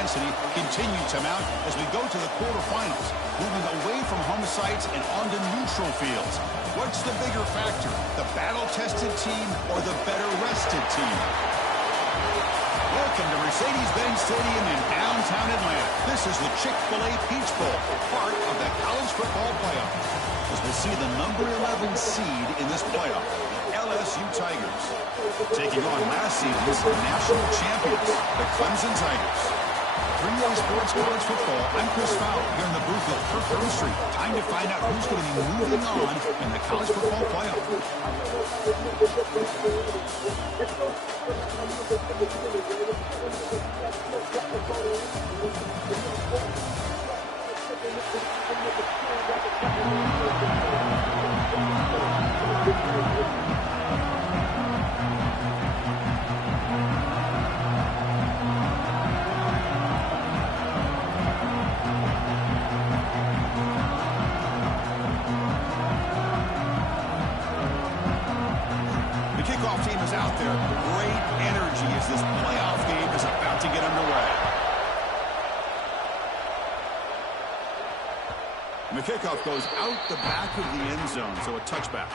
intensity continue to mount as we go to the quarterfinals, moving away from home sites and onto neutral fields. What's the bigger factor, the battle-tested team or the better-rested team? Welcome to Mercedes-Benz Stadium in downtown Atlanta. This is the Chick-fil-A Peach Bowl, part of the college football playoff. As we'll see the number 11 seed in this playoff, the LSU Tigers, taking on last season's national champions, the Clemson Tigers. 3-Way Sports College Football, I'm Chris Fowler here in the booth with Kirk Overstreet. Time to find out who's going to be moving on in the college football playoff. The kickoff team is out there. Great energy as this playoff game is about to get underway. And the kickoff goes out the back of the end zone, so a touchback.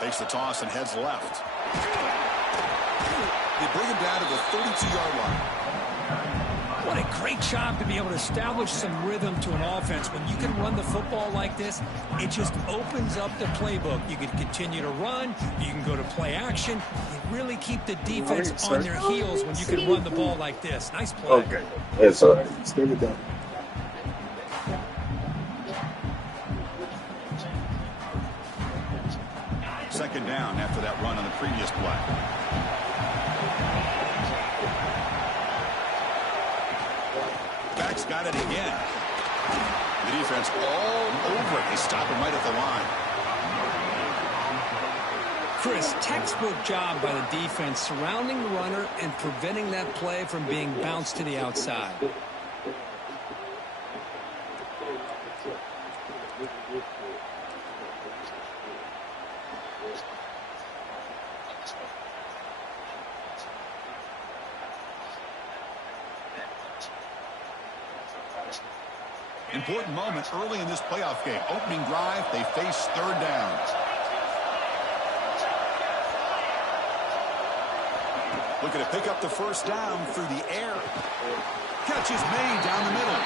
Takes the toss and heads left. They bring him down to the 32-yard line. What a great job to be able to establish some rhythm to an offense. When you can run the football like this, it just opens up the playbook. You can continue to run. You can go to play action. You really keep the defense on their heels when you can run the ball like this. Nice play. Okay. That's all right. Stay with that. Second down after that run on the previous play. Back's got it again. The defense all over it. They stop him right at the line. Chris, textbook job by the defense surrounding the runner and preventing that play from being bounced to the outside. Important moment early in this playoff game. Opening drive, they face third down. Looking to pick up the first down through the air. Catch is made down the middle.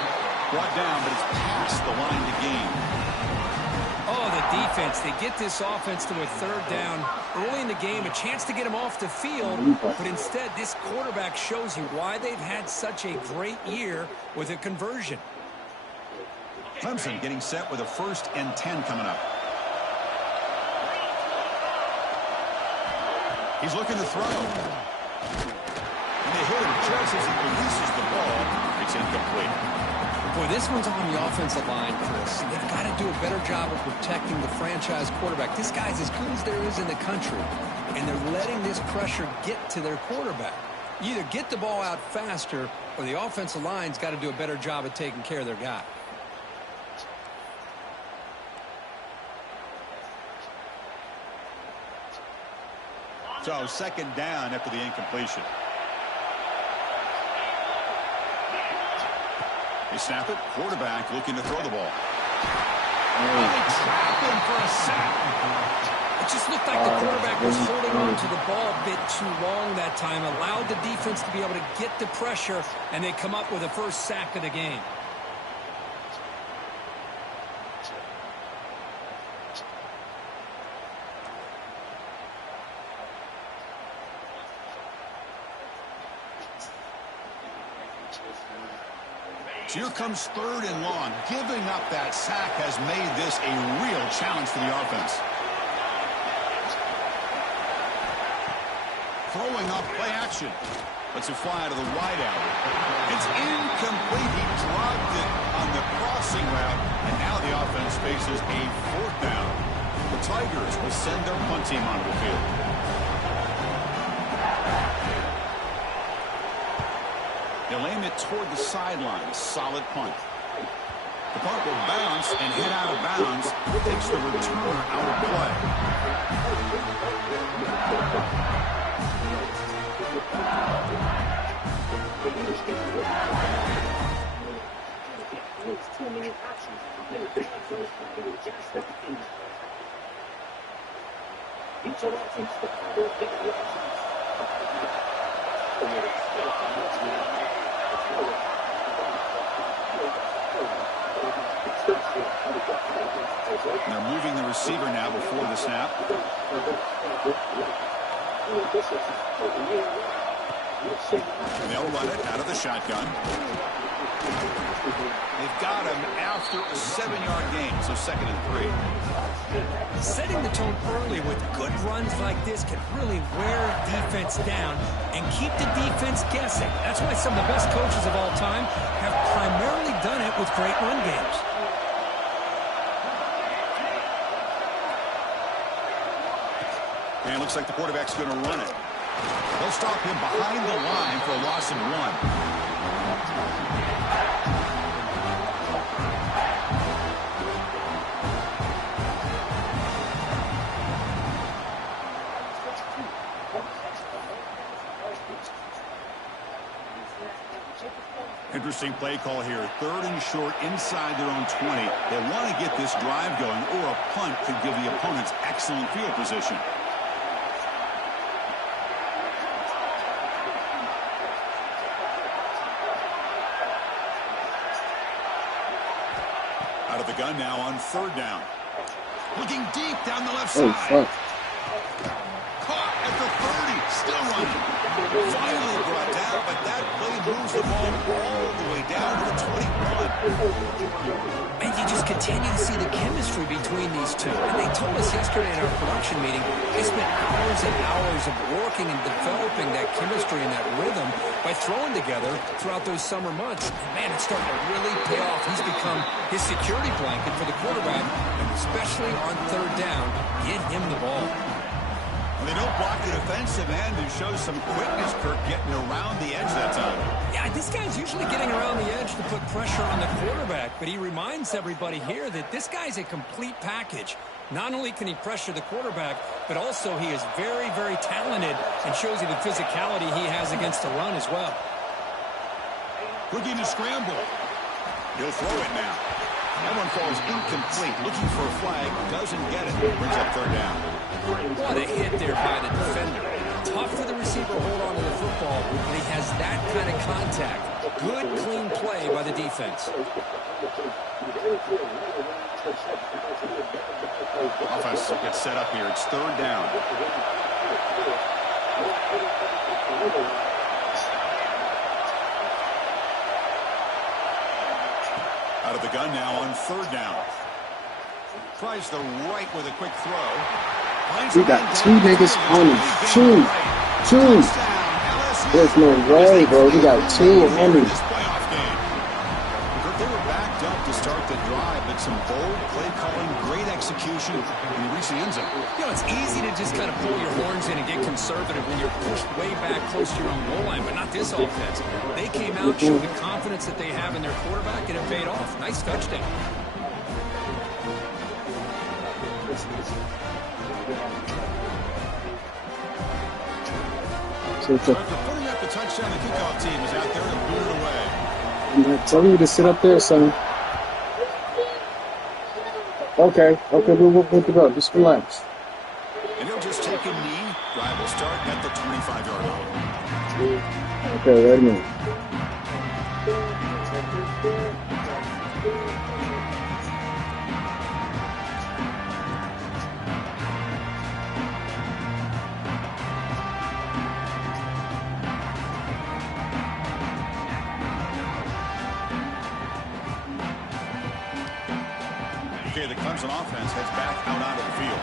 Brought down, but it's past the line to gain. Oh, the defense. They get this offense to a third down early in the game, a chance to get him off the field, but instead this quarterback shows you why they've had such a great year with a conversion. Clemson getting set with a 1st and 10 coming up. He's looking to throw. And they hit him just as he releases the ball. It's incomplete. Boy, this one's on the offensive line, Chris. They've got to do a better job of protecting the franchise quarterback. This guy's as good as there is in the country, and they're letting this pressure get to their quarterback. You either get the ball out faster, or the offensive line's got to do a better job of taking care of their guy. So second down after the incompletion. They snap it. Quarterback looking to throw the ball. They trap him for a sack. It just looked like the quarterback was holding on to the ball a bit too long that time. Allowed the defense to be able to get the pressure, and they come up with the first sack of the game. So here comes third and long. Giving up that sack has made this a real challenge for the offense. Throwing up play action. Let's it fly to the wide out. It's incomplete. He dropped it on the crossing route, and now the offense faces a fourth down. The Tigers will send their punt team onto the field. They'll aim it toward the sideline. Solid punt. The punt will bounce and hit out of bounds. Takes the returner out of play. They're moving the receiver now before the snap. They'll run it out of the shotgun. They've got him after a 7-yard gain, so 2nd and 3. Setting the tone early with good runs like this can really wear defense down and keep the defense guessing. That's why some of the best coaches of all time have primarily done it with great run games. And it looks like the quarterback's going to run it. They'll stop him behind the line for a loss of 1. Interesting play call here. 3rd and short inside their own 20. They want to get this drive going, or a punt could give the opponents excellent field position. Out of the gun now on 3rd down. Looking deep down the left side. Caught at the 30. Still running. Finally brought down, but that play moves the ball all the way down to the 21. And you just continue to see the chemistry between these two. And they told us yesterday in our production meeting, they spent hours and hours of working and developing that chemistry and that rhythm by throwing together throughout those summer months. And man, it's starting to really pay off. He's become his security blanket for the quarterback, and especially on 3rd down, get him the ball. Well, they don't block the defensive end and show some quickness, Kirk, getting around the edge that time. Yeah, this guy's usually getting around the edge to put pressure on the quarterback, but he reminds everybody here that this guy's a complete package. Not only can he pressure the quarterback, but also he is very, very talented and shows you the physicality he has against the run as well. Looking to scramble. He'll throw it now. That one falls incomplete. Looking for a flag. Doesn't get it. Brings up 3rd down. What a hit there by the defender. Tough for the receiver to hold on to the football, but he has that kind of contact. Good, clean play by the defense. Offense gets set up here. It's 3rd down. Out of the gun now on 3rd down. Tries the right with a quick throw. We got 2 niggas on him. 2. There's no way, bro. We got 2 on him. They were backed up to start the drive, but some bold play calling, great execution, and he reached the end zone. You know, it's easy to just kind of pull your horns in and get conservative when you're pushed way back close to your own goal line, but not this offense. They came out, showed the confidence that they have in their quarterback, and it paid off. Nice touchdown. So after putting up the touchdown, the kickoff team is out there to boot it away. I'm not telling you to sit up there, son. Okay, we'll good to go. Just relax. And he'll just take a knee. Drive will start at the 25-yard line. Okay, wait a minute. The Clemson offense heads back out onto the field.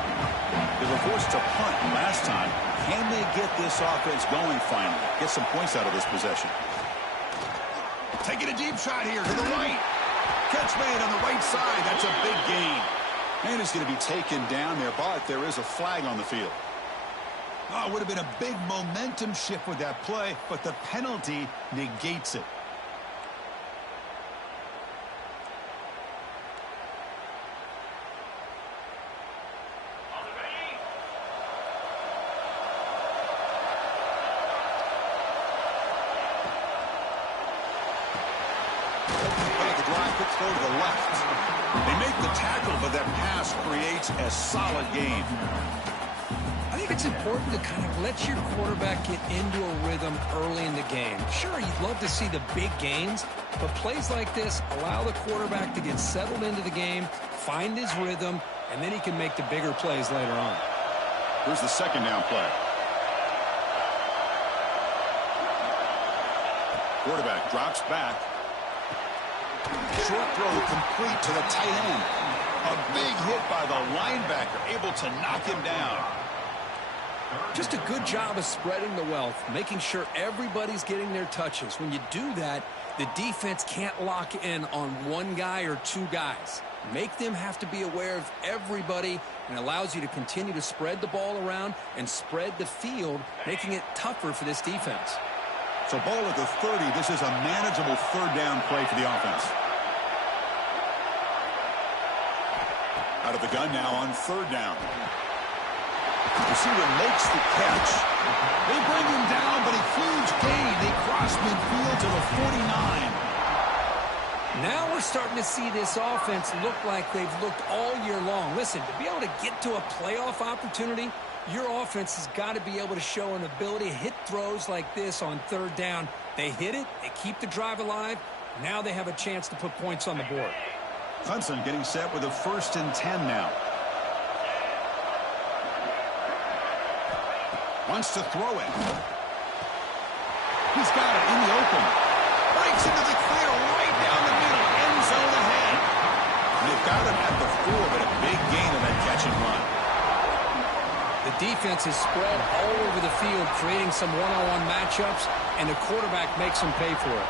They were forced to punt last time, handling they get this offense going finally? Get some points out of this possession. Taking a deep shot here to the right. Catch made on the right side. That's a big gain. And it's going to be taken down there, but there is a flag on the field. Oh, it would have been a big momentum shift with that play, but the penalty negates it. Throw to the left. They make the tackle, but that pass creates a solid gain. I think it's important to kind of let your quarterback get into a rhythm early in the game. Sure, you'd love to see the big gains, but plays like this allow the quarterback to get settled into the game, find his rhythm, and then he can make the bigger plays later on. Here's the second down play. Quarterback drops back. Short throw complete to the tight end. A big hit by the linebacker, able to knock him down. Just a good job of spreading the wealth, making sure everybody's getting their touches. When you do that, the defense can't lock in on one guy or two guys. Make them have to be aware of everybody, and allows you to continue to spread the ball around and spread the field, making it tougher for this defense. So ball at the 30. This is a manageable third down play for the offense. Out of the gun now on third down. The receiver makes the catch. They bring him down, but a huge gain. They cross midfield to the 49. Now we're starting to see this offense look like they've looked all year long. Listen, to be able to get to a playoff opportunity, your offense has got to be able to show an ability to hit throws like this on third down. They hit it, they keep the drive alive. Now they have a chance to put points on the board. Clemson getting set with a 1st and 10 now. Wants to throw it. He's got it in the open. Breaks into the clear right down the middle. End zone ahead. And they've got him at the 4, but a big gain of that catch and run. The defense is spread all over the field, creating some one-on-one matchups, and the quarterback makes them pay for it.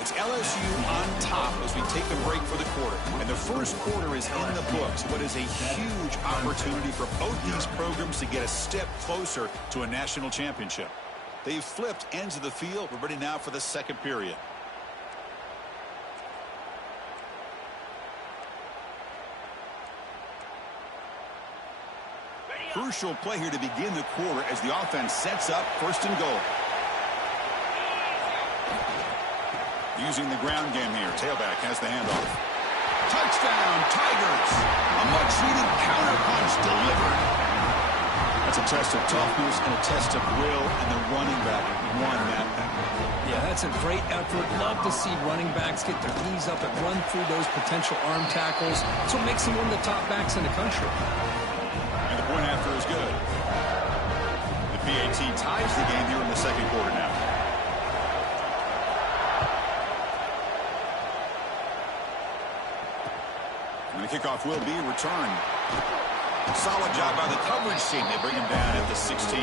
It's LSU on top as we take a break for the quarter. And the first quarter is in the books. What is a huge opportunity for both these programs to get a step closer to a national championship. They've flipped ends of the field. We're ready now for the second period. Crucial play here to begin the quarter as the offense sets up 1st and goal. Using the ground game here. Tailback has the handoff. Touchdown, Tigers. A much-needed counterpunch delivered. That's a test of toughness and a test of will, and the running back won that battle. Yeah, that's a great effort. Love to see running backs get their knees up and run through those potential arm tackles. That's what makes them one of the top backs in the country. And the point after is good. The PAT ties the game here in the second quarter now. And the kickoff will be returned. Solid job by the coverage team. They bring him down at the 16.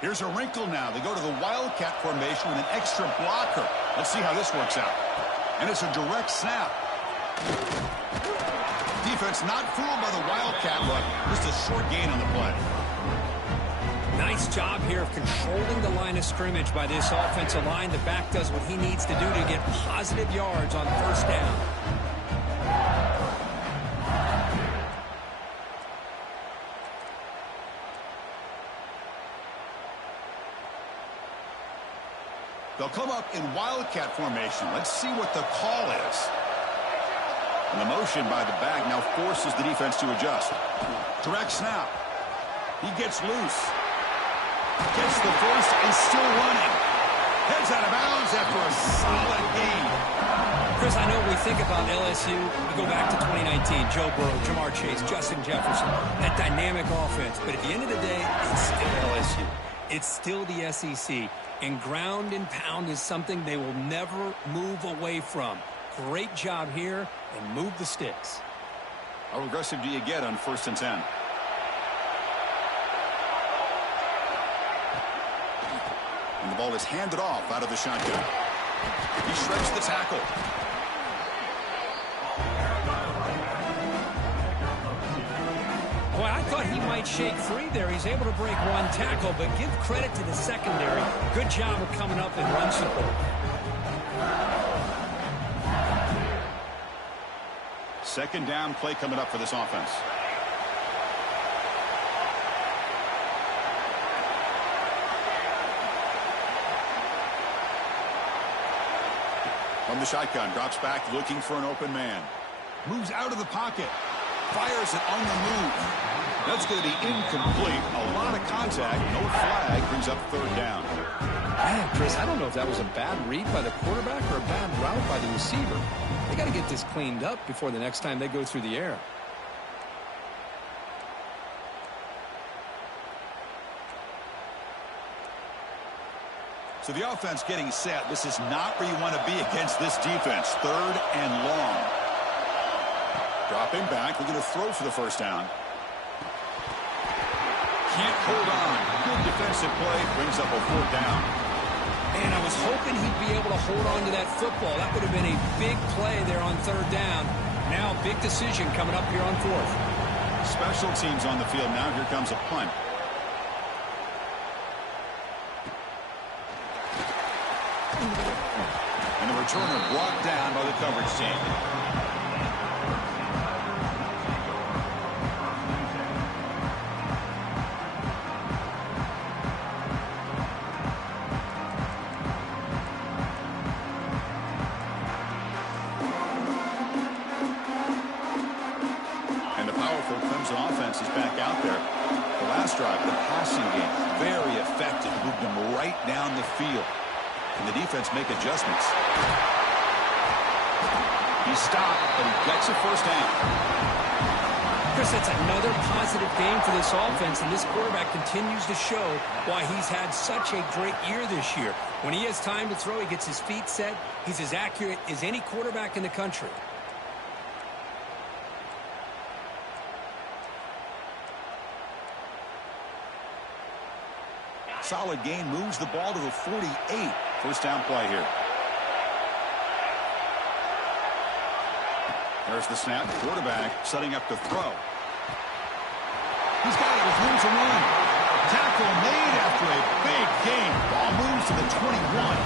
Here's a wrinkle now. They go to the Wildcat formation with an extra blocker. Let's see how this works out. And it's a direct snap. Defense not fooled by the Wildcat look. Just a short gain on the play. Nice job here of controlling the line of scrimmage by this offensive line. The back does what he needs to do to get positive yards on 1st down. They'll come up in Wildcat formation. Let's see what the call is. And the motion by the back now forces the defense to adjust. Direct snap. He gets loose. Gets the first and still running. Heads out of bounds after a solid gain. Chris, I know we think about LSU. We go back to 2019. Joe Burrow, Jamar Chase, Justin Jefferson. That dynamic offense. But at the end of the day, it's still LSU. It's still the SEC. And ground and pound is something they will never move away from. Great job here, and move the sticks. How aggressive do you get on 1st and 10? And the ball is handed off out of the shotgun. He shreds the tackle. Boy, I thought he might shake free there. He's able to break one tackle, but give credit to the secondary. Good job of coming up and run support. Second down play coming up for this offense. From the shotgun, drops back looking for an open man. Moves out of the pocket. Fires it on the move. That's going to be incomplete. A lot of contact. No flag. Brings up 3rd down. Man, Chris, I don't know if that was a bad read by the quarterback or a bad route by the receiver. They got to get this cleaned up before the next time they go through the air. So the offense getting set. This is not where you want to be against this defense. 3rd and long. Dropping back. We're going to throw for the 1st down. Can't hold on. Good defensive play. Brings up a 4th down. And I was hoping he'd be able to hold on to that football. That would have been a big play there on 3rd down. Now big decision coming up here on 4th. Special teams on the field now. Here comes a punt. And the returner brought down by the coverage team. And the powerful Clemson offense is back out there. The last drive, the passing game, very effective. Moved them right down the field. And the defense make adjustments. He stopped, but he gets a 1st down. Chris, that's another positive game for this offense, and this quarterback continues to show why he's had such a great year this year. When he has time to throw, he gets his feet set. He's as accurate as any quarterback in the country. Solid gain, moves the ball to the 48. 1st down play here. There's the snap. Quarterback setting up to throw. He's got it with room to run. Tackle made after a big gain. Ball moves to the 21.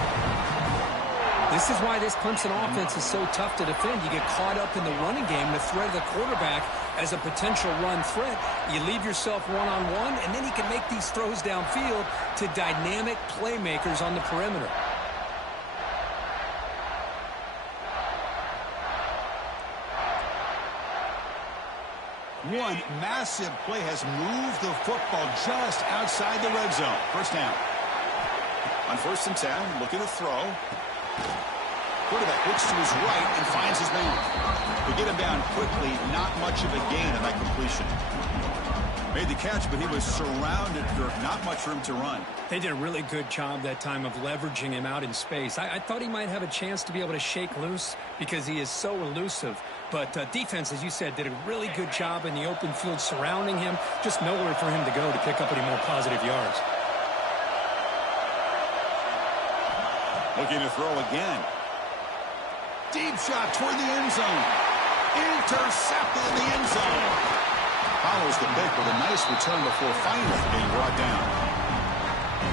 This is why this Clemson offense is so tough to defend. You get caught up in the running game, the threat of the quarterback as a potential run threat. You leave yourself one-on-one, and then he can make these throws downfield to dynamic playmakers on the perimeter. One massive play has moved the football just outside the red zone. 1st down. On 1st and 10, looking to throw. Quarterback looks to his right and finds his man. They get him down quickly. Not much of a gain on that completion. Made the catch, but he was surrounded for not much room to run. They did a really good job that time of leveraging him out in space. I thought he might have a chance to be able to shake loose because he is so elusive. But defense, as you said, did a really good job in the open field surrounding him. Just nowhere for him to go to pick up any more positive yards. Looking to throw again. Deep shot toward the end zone. Intercepted in the end zone. Follows the pick with a nice return before finally being brought down.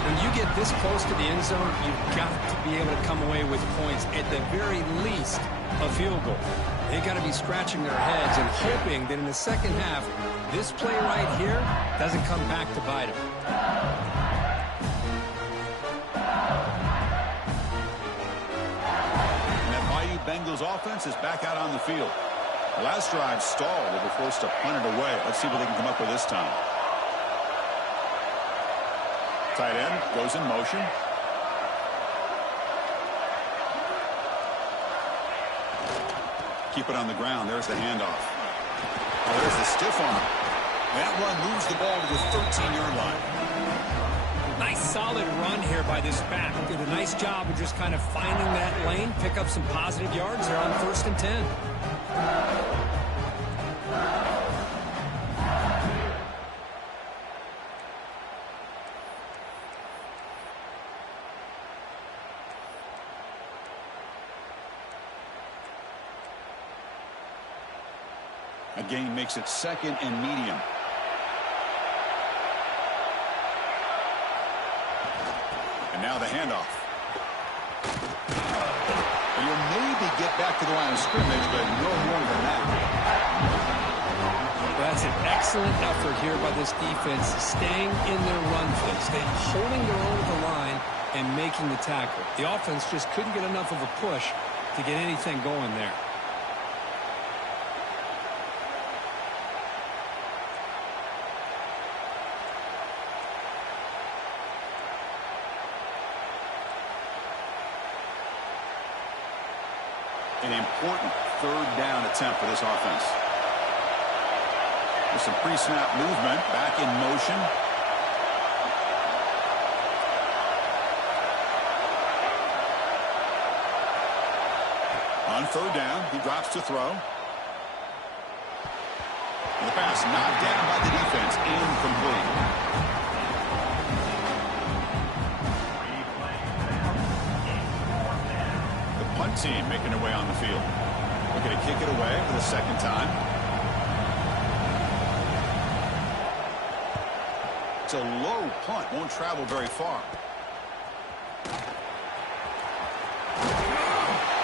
When you get this close to the end zone, you've got to be able to come away with points. At the very least, a field goal. They've got to be scratching their heads and hoping that in the second half, this play right here doesn't come back to bite them. And that Bengals offense is back out on the field. The last drive stalled. They were forced to punt it away. Let's see what they can come up with this time. Tight end goes in motion. Keep it on the ground. There's the handoff. Oh, there's the stiff arm. That run moves the ball to the 13-yard line. Nice solid run here by this back. Did a nice job of just kind of finding that lane, pick up some positive yards there on 1st and 10. A gain makes it 2nd and medium. And now the handoff. And you'll maybe get back to the line of scrimmage, but no more than that. That's an excellent effort here by this defense, staying in their run phase, holding their own at the line and making the tackle. The offense just couldn't get enough of a push to get anything going there. An important 3rd down attempt for this offense. With some pre-snap movement, back in motion. On 3rd down, he drops to throw. And the pass knocked down by the defense, incomplete. Punt team making their way on the field. Looking to kick it away for the 2nd time. It's a low punt. Won't travel very far.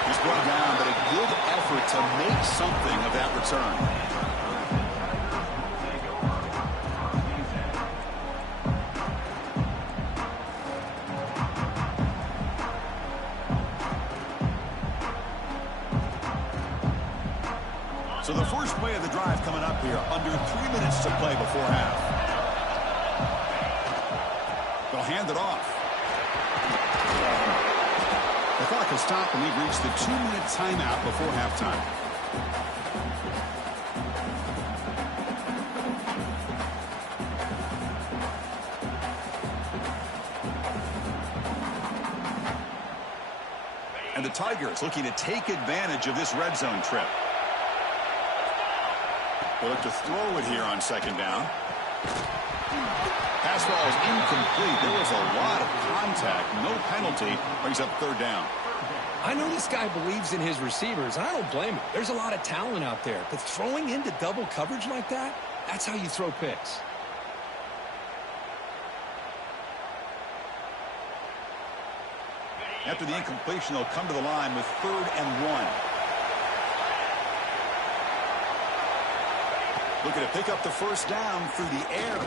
He's brought down, but a good effort to make something of that return. So the first play of the drive coming up here, under 3 minutes to play before half. They'll hand it off. The clock has stopped, and we've reached the 2-minute timeout before halftime. And the Tigers looking to take advantage of this red zone trip. They look to throw it here on 2nd down. Pass ball is incomplete. There was a lot of contact. No penalty. Brings up 3rd down. I know this guy believes in his receivers, and I don't blame him. There's a lot of talent out there. But throwing into double coverage like that, that's how you throw picks. After the incompletion, they'll come to the line with 3rd and 1. Looking to pick up the 1st down through the air.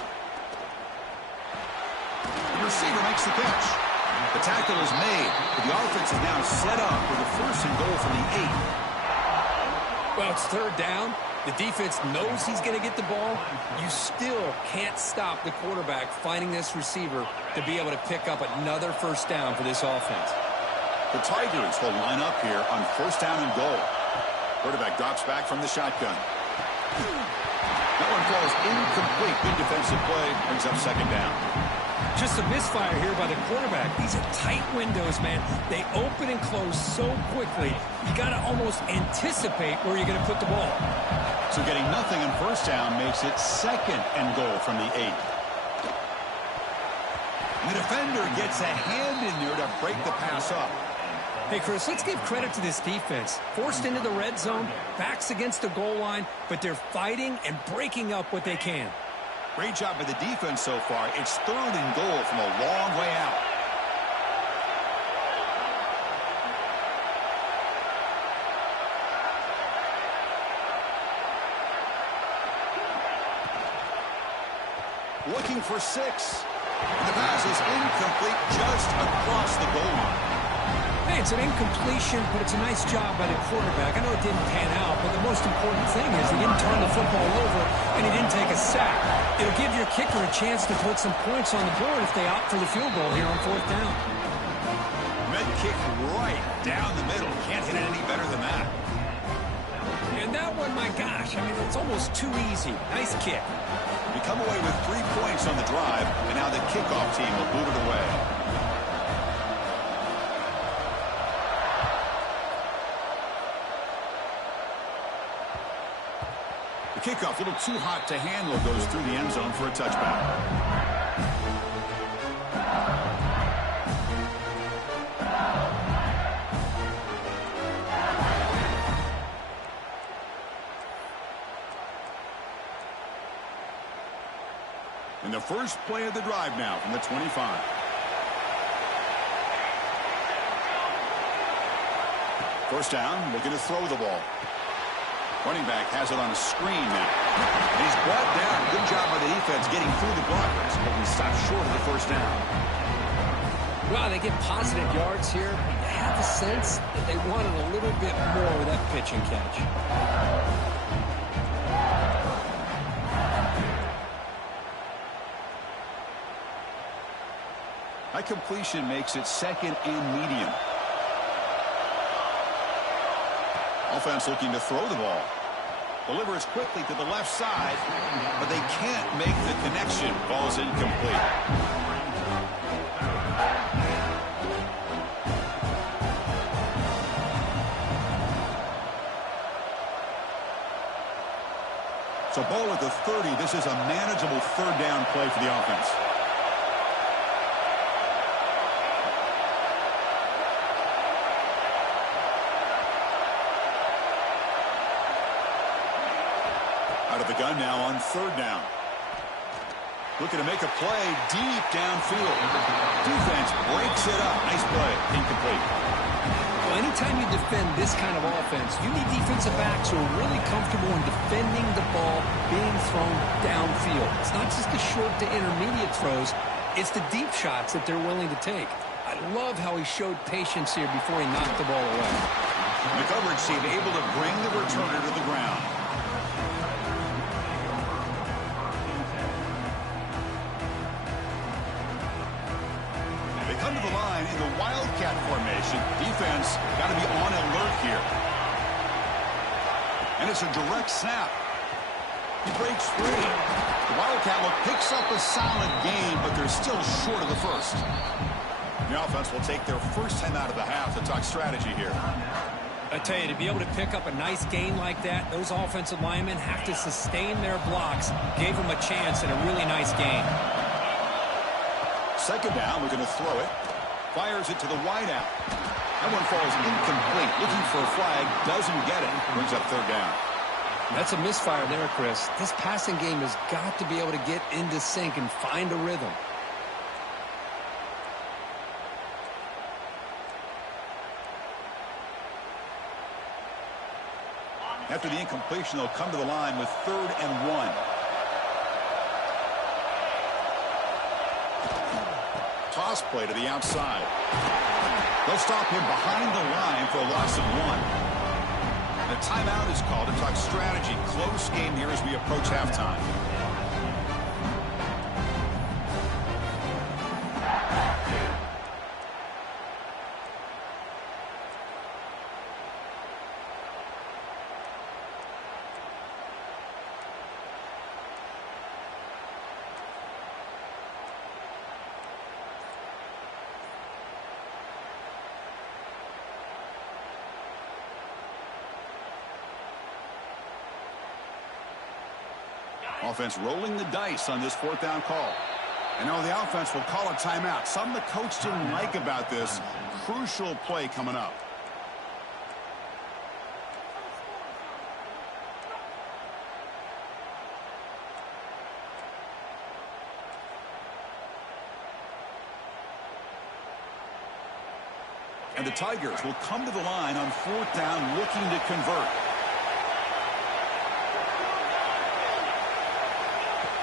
The receiver makes the catch. The tackle is made, but the offense is now set up with a 1st and goal from the 8. Well, it's 3rd down. The defense knows he's going to get the ball. You still can't stop the quarterback finding this receiver to be able to pick up another 1st down for this offense. The Tigers will line up here on 1st down and goal. Quarterback drops back from the shotgun. That one falls incomplete. Good defensive play. Brings up 2nd down. Just a misfire here by the quarterback. These are tight windows, man. They open and close so quickly. You got to almost anticipate where you're going to put the ball. So getting nothing on 1st down makes it 2nd and goal from the 8. The defender gets a hand in there to break the pass up. Hey, Chris, let's give credit to this defense. Forced into the red zone, backs against the goal line, but they're fighting and breaking up what they can. Great job by the defense so far. It's 3rd and goal from a long way out. Looking for 6. And the pass is incomplete just across the goal line. Hey, it's an incompletion, but it's a nice job by the quarterback. I know it didn't pan out, but the most important thing is he didn't turn the football over and he didn't take a sack. It'll give your kicker a chance to put some points on the board if they opt for the field goal here on 4th down. Med kick right down the middle. Can't hit it any better than that. And that one, my gosh, I mean, it's almost too easy. Nice kick. We come away with 3 points on the drive, and now the kickoff team will boot it away. The kickoff, a little too hot to handle, goes through the end zone for a touchback. And the first play of the drive now from the 25. First down, looking to throw the ball. Running back has it on a screen now. And he's brought down. Good job by the defense getting through the blockers, but we stopped short of the first down. Well, they get positive yards here. You have the sense that they wanted a little bit more with that pitch and catch. That completion makes it 2nd and medium. Offense looking to throw the ball. Delivers quickly to the left side, but they can't make the connection. Ball's incomplete. So ball at the 30. This is a manageable 3rd down play for the offense. Out of the gun now on 3rd down. Looking to make a play deep downfield. Defense breaks it up. Nice play. Incomplete. Well, anytime you defend this kind of offense, you need defensive backs who are really comfortable in defending the ball being thrown downfield. It's not just the short to intermediate throws. It's the deep shots that they're willing to take. I love how he showed patience here before he knocked the ball away. The coverage team able to bring the returner to the ground. Come to the line in the Wildcat formation. Defense got to be on alert here. And it's a direct snap. He breaks free. The Wildcat look picks up a solid gain, but they're still short of the first. The offense will take their first 10 out of the half to talk strategy here. I tell you, to be able to pick up a nice gain like that, those offensive linemen have to sustain their blocks. Gave them a chance and a really nice gain. 2nd down, we're going to throw it. Fires it to the wideout. That one falls incomplete. Looking for a flag, doesn't get it. Brings up 3rd down. That's a misfire there, Chris. This passing game has got to be able to get into sync and find a rhythm. After the incompletion, they'll come to the line with 3rd and 1. Toss play to the outside. They'll stop him behind the line for a loss of 1. The timeout is called to talk strategy. Close game here as we approach halftime. Offense rolling the dice on this 4th down call. And now the offense will call a timeout. Something the coach didn't like about this. Crucial play coming up. And the Tigers will come to the line on 4th down looking to convert.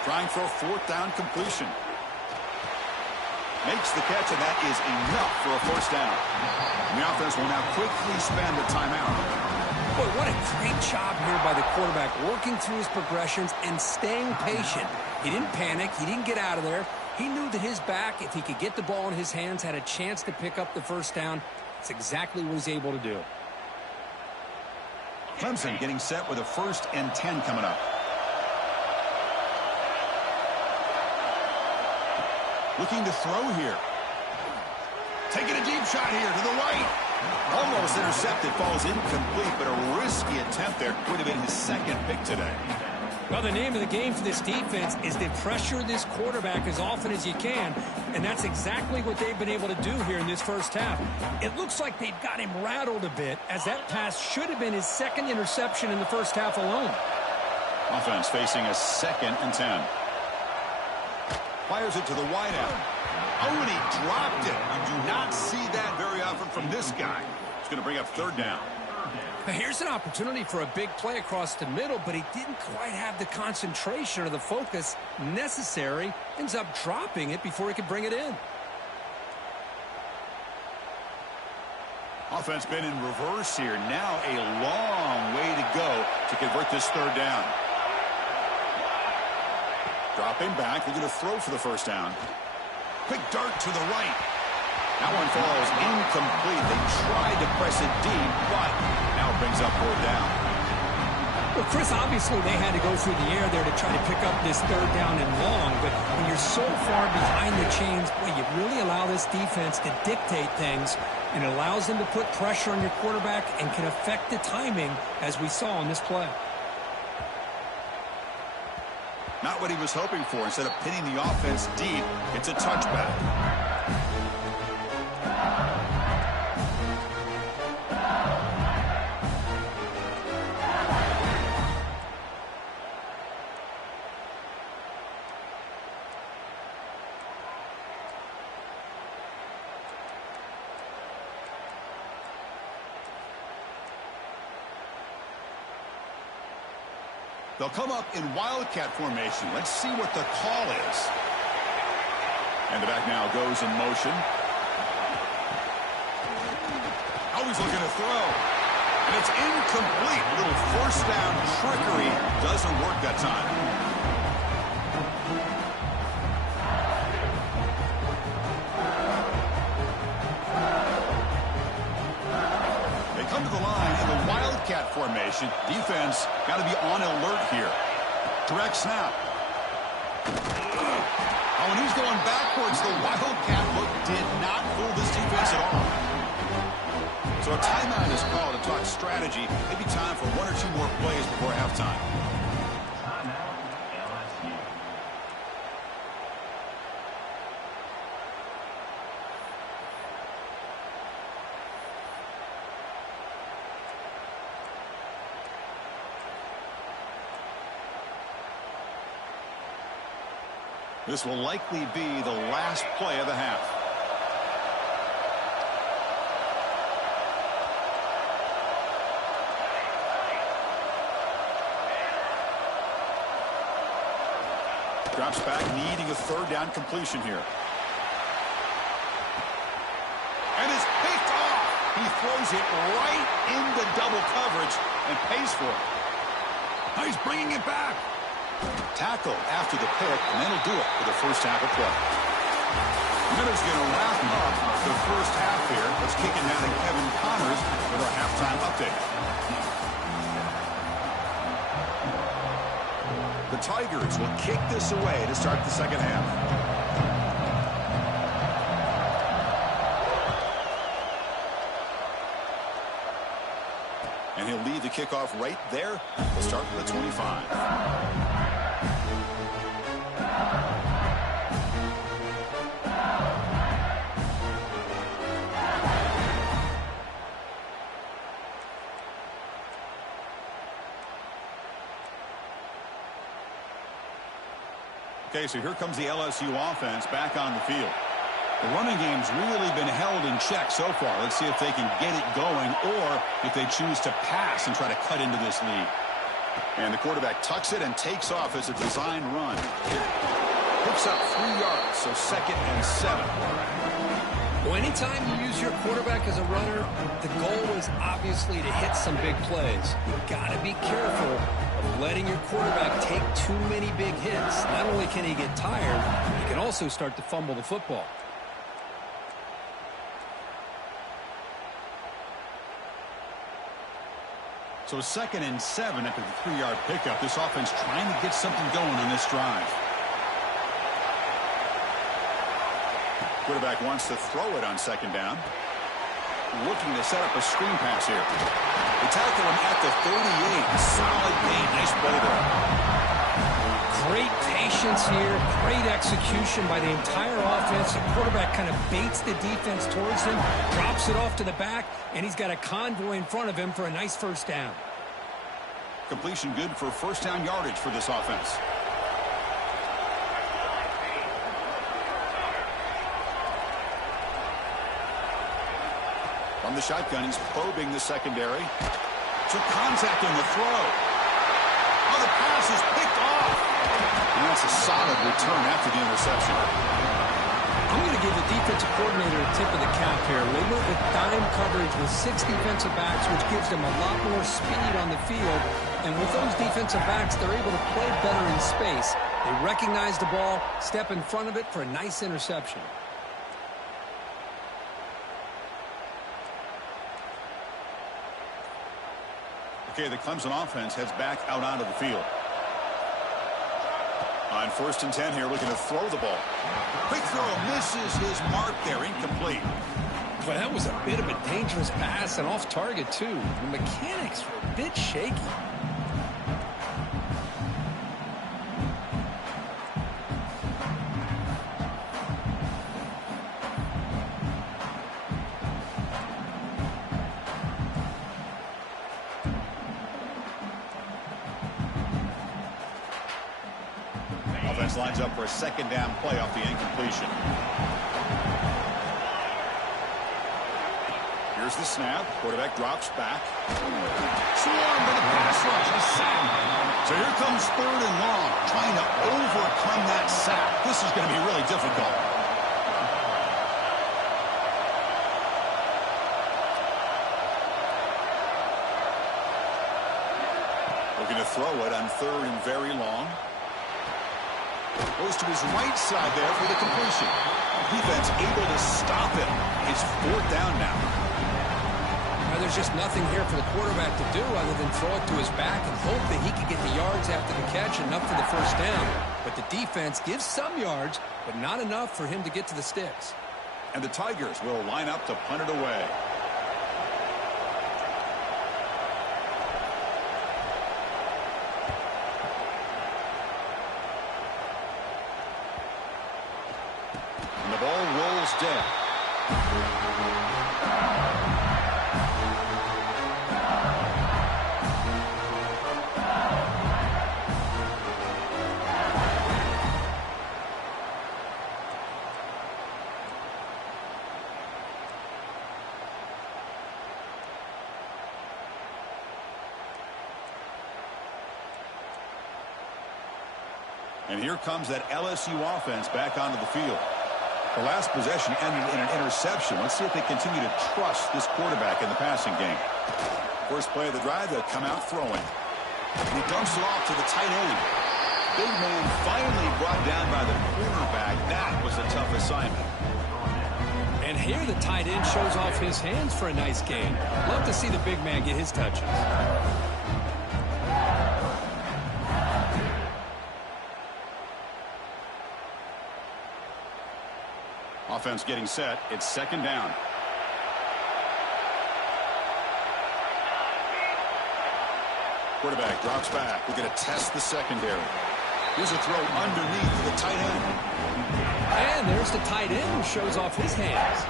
Trying for a 4th down completion. Makes the catch, and that is enough for a first down. And the offense will now quickly spend a timeout. Boy, what a great job here by the quarterback, working through his progressions and staying patient. He didn't panic. He didn't get out of there. He knew that his back, if he could get the ball in his hands, had a chance to pick up the first down. That's exactly what he's able to do. Clemson getting set with a 1st and 10 coming up. Looking to throw here. Taking a deep shot here to the right. Almost intercepted, falls incomplete, but a risky attempt there. Would have been his 2nd pick today. Well, the name of the game for this defense is to pressure this quarterback as often as you can, and that's exactly what they've been able to do here in this first half. It looks like they've got him rattled a bit, as that pass should have been his 2nd interception in the first half alone. Offense facing a 2nd and 10. Fires it to the wideout. Oh, and he dropped it. You do not see that very often from this guy. It's going to bring up 3rd down. Here's an opportunity for a big play across the middle, but he didn't quite have the concentration or the focus necessary. Ends up dropping it before he could bring it in. Offense been in reverse here. Now a long way to go to convert this 3rd down. Dropping back, looking to throw for the first down. Quick dart to the right. That one falls incomplete. They tried to press it deep, but now it brings up 4th down. Well, Chris, obviously they had to go through the air there to try to pick up this 3rd down and long, but when you're so far behind the chains, boy, you really allow this defense to dictate things, and it allows them to put pressure on your quarterback and can affect the timing, as we saw in this play. Not what he was hoping for. Instead of pinning the offense deep, it's a touchback. They'll come up in wildcat formation. Let's see what the call is. And the back now goes in motion. Always looking to throw. And it's incomplete. A little 1st down trickery. Doesn't work that time. They come to the line in the wildcat formation. Defense got to be on alert here. Direct snap. Oh, and he's going backwards. The wildcat look did not fool this defense at all. So a timeout is called to talk strategy. Maybe time for 1 or 2 more plays before halftime. This will likely be the last play of the half. Drops back, needing a 3rd down completion here. And is picked off. He throws it right into double coverage and pays for it. Now he's bringing it back. Tackle after the pick, and that'll do it for the first half of play. And that is going to wrap up the first half here. Let's kick it down to Kevin Connors with our halftime update. The Tigers will kick this away to start the second half. And he'll lead the kickoff right there. We'll start with the 25. Okay, so here comes the LSU offense back on the field. The running game's really been held in check so far. Let's see if they can get it going or if they choose to pass and try to cut into this lead. And the quarterback tucks it and takes off as a design run. Picks up 3 yards, so 2nd and 7. Well, anytime you use your quarterback as a runner, the goal is obviously to hit some big plays. You've got to be careful of letting your quarterback take too many big hits. Not only can he get tired, he can also start to fumble the football. So 2nd and 7 after the 3-yard pickup. This offense trying to get something going on this drive. Quarterback wants to throw it on 2nd down. Looking to set up a screen pass here. They tackle him at the 38. Solid gain. Nice play there. Great patience here. Great execution by the entire offense. The quarterback kind of baits the defense towards him, drops it off to the back, and he's got a convoy in front of him for a nice first down. Completion good for first down yardage for this offense. From the shotgun, he's probing the secondary. Took contact on the throw. Oh, the pass is picked off. And that's a solid return after the interception. I'm going to give the defensive coordinator a tip of the cap here. They went with dime coverage with 6 defensive backs, which gives them a lot more speed on the field. And with those defensive backs, they're able to play better in space. They recognize the ball, step in front of it for a nice interception. Okay, the Clemson offense heads back out onto the field. On 1st and 10 here, looking to throw the ball. Quick throw, misses his mark there, incomplete. But that was a bit of a dangerous pass and off target, too. The mechanics were a bit shaky. Offense lines up for a 2nd down play off the incompletion. Here's the snap. Quarterback drops back. Swarmed by the pass rush. A sack. So here comes 3rd and long. Trying to overcome that sack. This is going to be really difficult. Looking to throw it on 3rd and very long. Goes to his right side there for the completion. Defense able to stop it. It's 4th down now. Well, there's just nothing here for the quarterback to do other than throw it to his back and hope that he can get the yards after the catch, enough for the first down. But the defense gives some yards, but not enough for him to get to the sticks. And the Tigers will line up to punt it away. And the ball rolls dead. And here comes that LSU offense back onto the field. The last possession ended in an interception. Let's see if they continue to trust this quarterback in the passing game. First play of the drive, they'll come out throwing. He dumps it off to the tight end. Big man finally brought down by the cornerback. That was a tough assignment. And here the tight end shows off his hands for a nice gain. Love to see the big man get his touches. Offense getting set. It's 2nd down. Quarterback drops back. We're going to test the secondary. Here's a throw underneath the tight end. And there's the tight end who shows off his hands.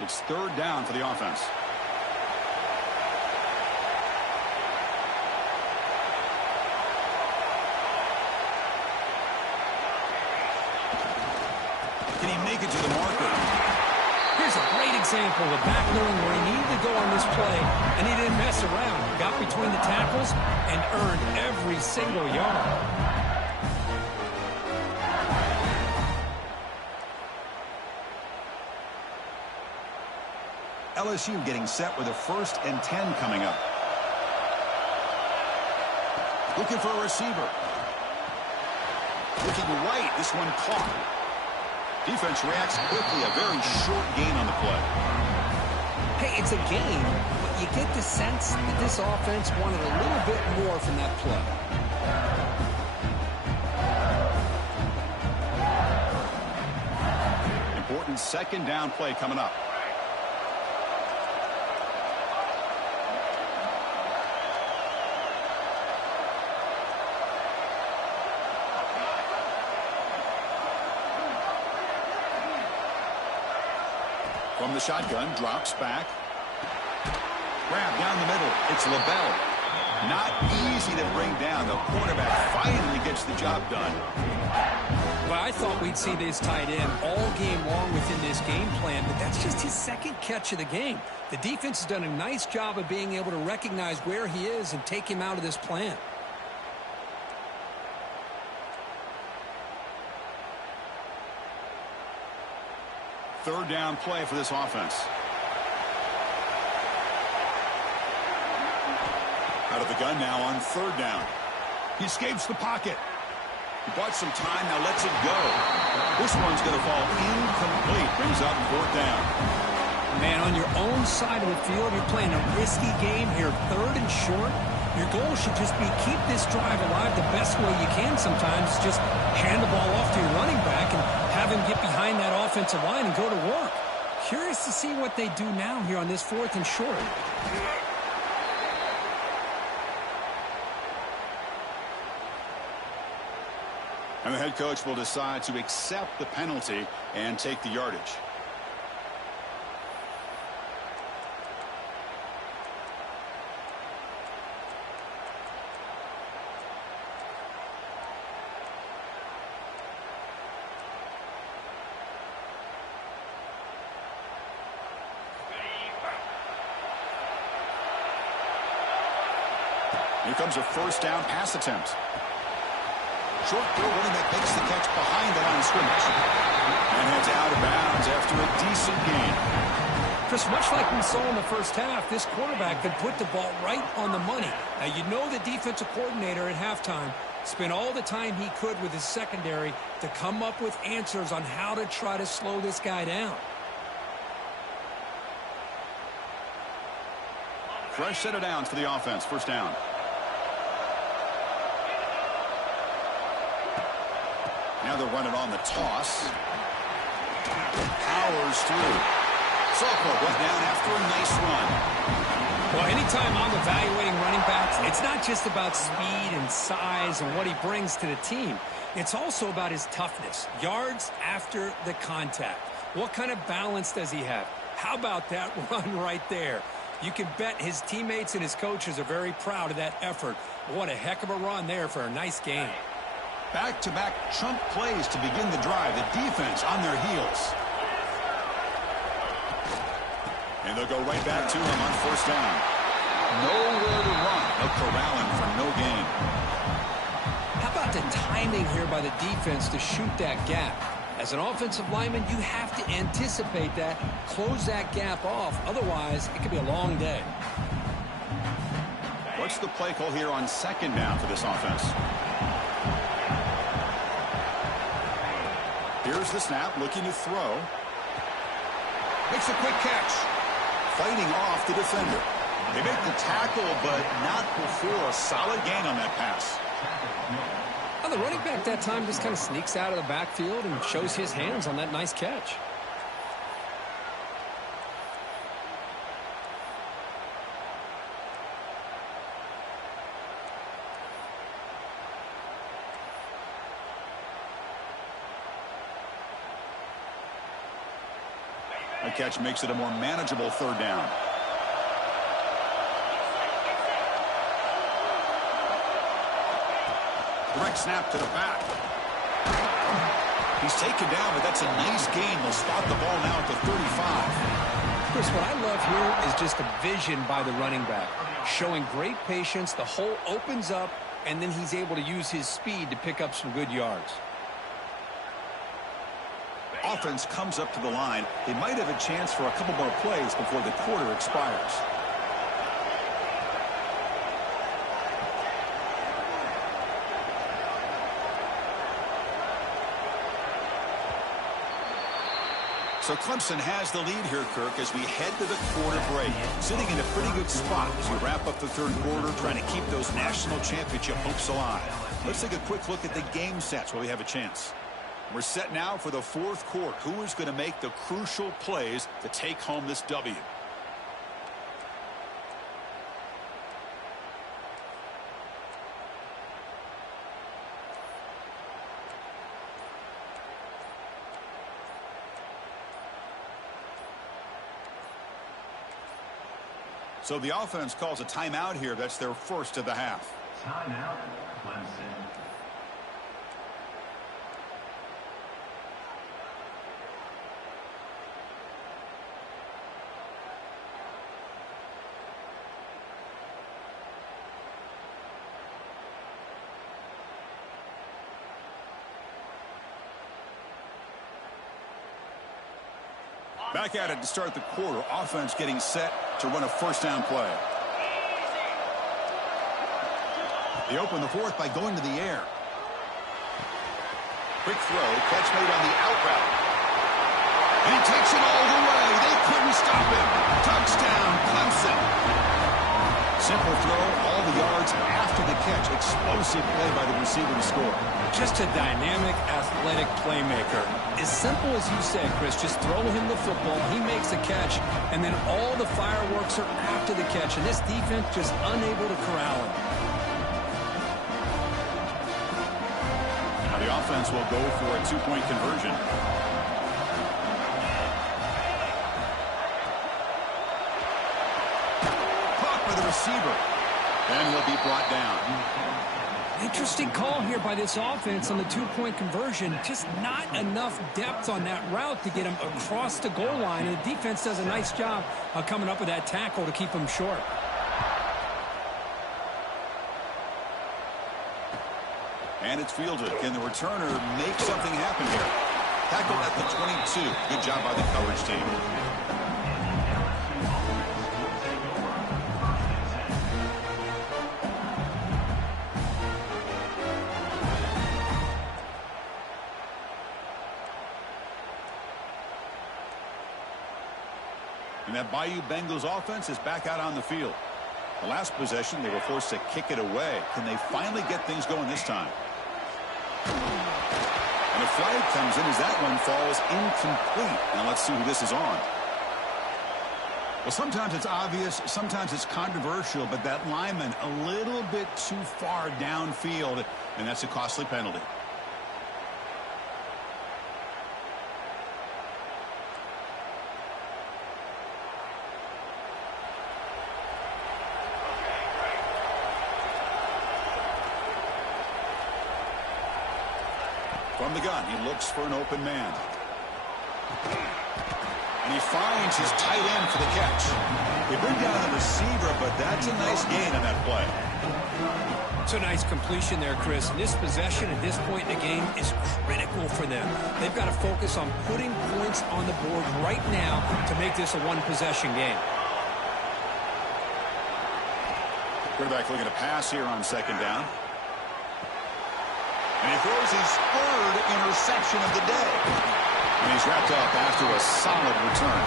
It's 3rd down for the offense. Can he make it to the marker? Here's a great example of back knowing where he needed to go on this play, and he didn't mess around. Got between the tackles and earned every single yard. LSU getting set with a 1st and 10 coming up. Looking for a receiver. Looking right. This one caught. Defense reacts quickly. A very short gain on the play. Hey, it's a game, but you get the sense that this offense wanted a little bit more from that play. Important 2nd down play coming up. From the shotgun, drops back. Grab down the middle. It's LaBelle. Not easy to bring down. The quarterback finally gets the job done. Well, I thought we'd see this tight end all game long within this game plan, but that's just his 2nd catch of the game. The defense has done a nice job of being able to recognize where he is and take him out of this plan. Third down play for this offense. Out of the gun now on 3rd down. He escapes the pocket. He bought some time, now lets it go. This one's going to fall incomplete. Brings up 4th down. Man, on your own side of the field, you're playing a risky game here. 3rd and short. Your goal should just be keep this drive alive the best way you can sometimes. Just hand the ball off to your running back and have him get behind that offensive line and go to work. Curious to see what they do now here on this 4th and short. And the head coach will decide to accept the penalty and take the yardage. Here comes a 1st down pass attempt. Short throw, running back makes the catch behind the line of scrimmage. And heads out of bounds after a decent gain. Chris, much like we saw in the first half, this quarterback could put the ball right on the money. Now, you know the defensive coordinator at halftime spent all the time he could with his secondary to come up with answers on how to try to slow this guy down. Fresh set of downs for the offense. 1st down. Now they're running on the toss. Powers through. Sophomore went down after a nice run. Well, anytime I'm evaluating running backs, it's not just about speed and size and what he brings to the team. It's also about his toughness. Yards after the contact. What kind of balance does he have? How about that run right there? You can bet his teammates and his coaches are very proud of that effort. What a heck of a run there for a nice game. Back-to-back chunk plays to begin the drive. The defense on their heels. And they'll go right back to him on 1st down. Nowhere to run. They'll corral him for no gain. How about the timing here by the defense to shoot that gap? As an offensive lineman, you have to anticipate that, close that gap off. Otherwise, it could be a long day. What's the play call here on 2nd down for this offense? Here's the snap, looking to throw. Makes a quick catch. Fighting off the defender. They make the tackle, but not before a solid gain on that pass. Well, the running back that time just kind of sneaks out of the backfield and shows his hands on that nice catch. The catch makes it a more manageable 3rd down. Direct snap to the back. He's taken down, but that's a nice gain. They'll spot the ball now at the 35. Chris, what I love here is just the vision by the running back, showing great patience. The hole opens up, and then he's able to use his speed to pick up some good yards. Offense comes up to the line. They might have a chance for a couple more plays before the quarter expires. So Clemson has the lead here, Kirk, as we head to the quarter break. Sitting in a pretty good spot as we wrap up the third quarter, trying to keep those national championship hopes alive. Let's take a quick look at the game sets while we have a chance. We're set now for the fourth quarter. Who is going to make the crucial plays to take home this W? So the offense calls a timeout here. That's their first of the half. Timeout, Clemson. Back at it to start the quarter. Offense getting set to run a first down play. They open the fourth by going to the air. Quick throw. Catch made on the out route. And he takes it all the way. They couldn't stop him. Touchdown, Clemson. Simple throw. All the yards after the catch. Explosive play by the receiver to score. Just a dynamic, athletic playmaker. As simple as you said, Chris, just throw him the football, he makes a catch, and then all the fireworks are after the catch, and this defense just unable to corral him. Now the offense will go for a two-point conversion. Caught by the receiver. And will be brought down. Interesting call here by this offense on the two-point conversion. Just not enough depth on that route to get him across the goal line. And the defense does a nice job of coming up with that tackle to keep him short. And it's fielded. Can the returner make something happen here? Tackled at the 22. Good job by the coverage team. And that Bayou Bengals offense is back out on the field. The last possession, they were forced to kick it away. Can they finally get things going this time? And a flag comes in as that one falls incomplete. Now let's see who this is on. Well, sometimes it's obvious, sometimes it's controversial, but that lineman a little bit too far downfield, and that's a costly penalty. From the gun, he looks for an open man. And he finds his tight end for the catch. They bring down the receiver, but that's a nice gain on that play. It's a nice completion there, Chris. And this possession at this point in the game is critical for them. They've got to focus on putting points on the board right now to make this a one-possession game. Quarterback looking to pass here on second down. And he throws his third interception of the day. And he's wrapped up after a solid return.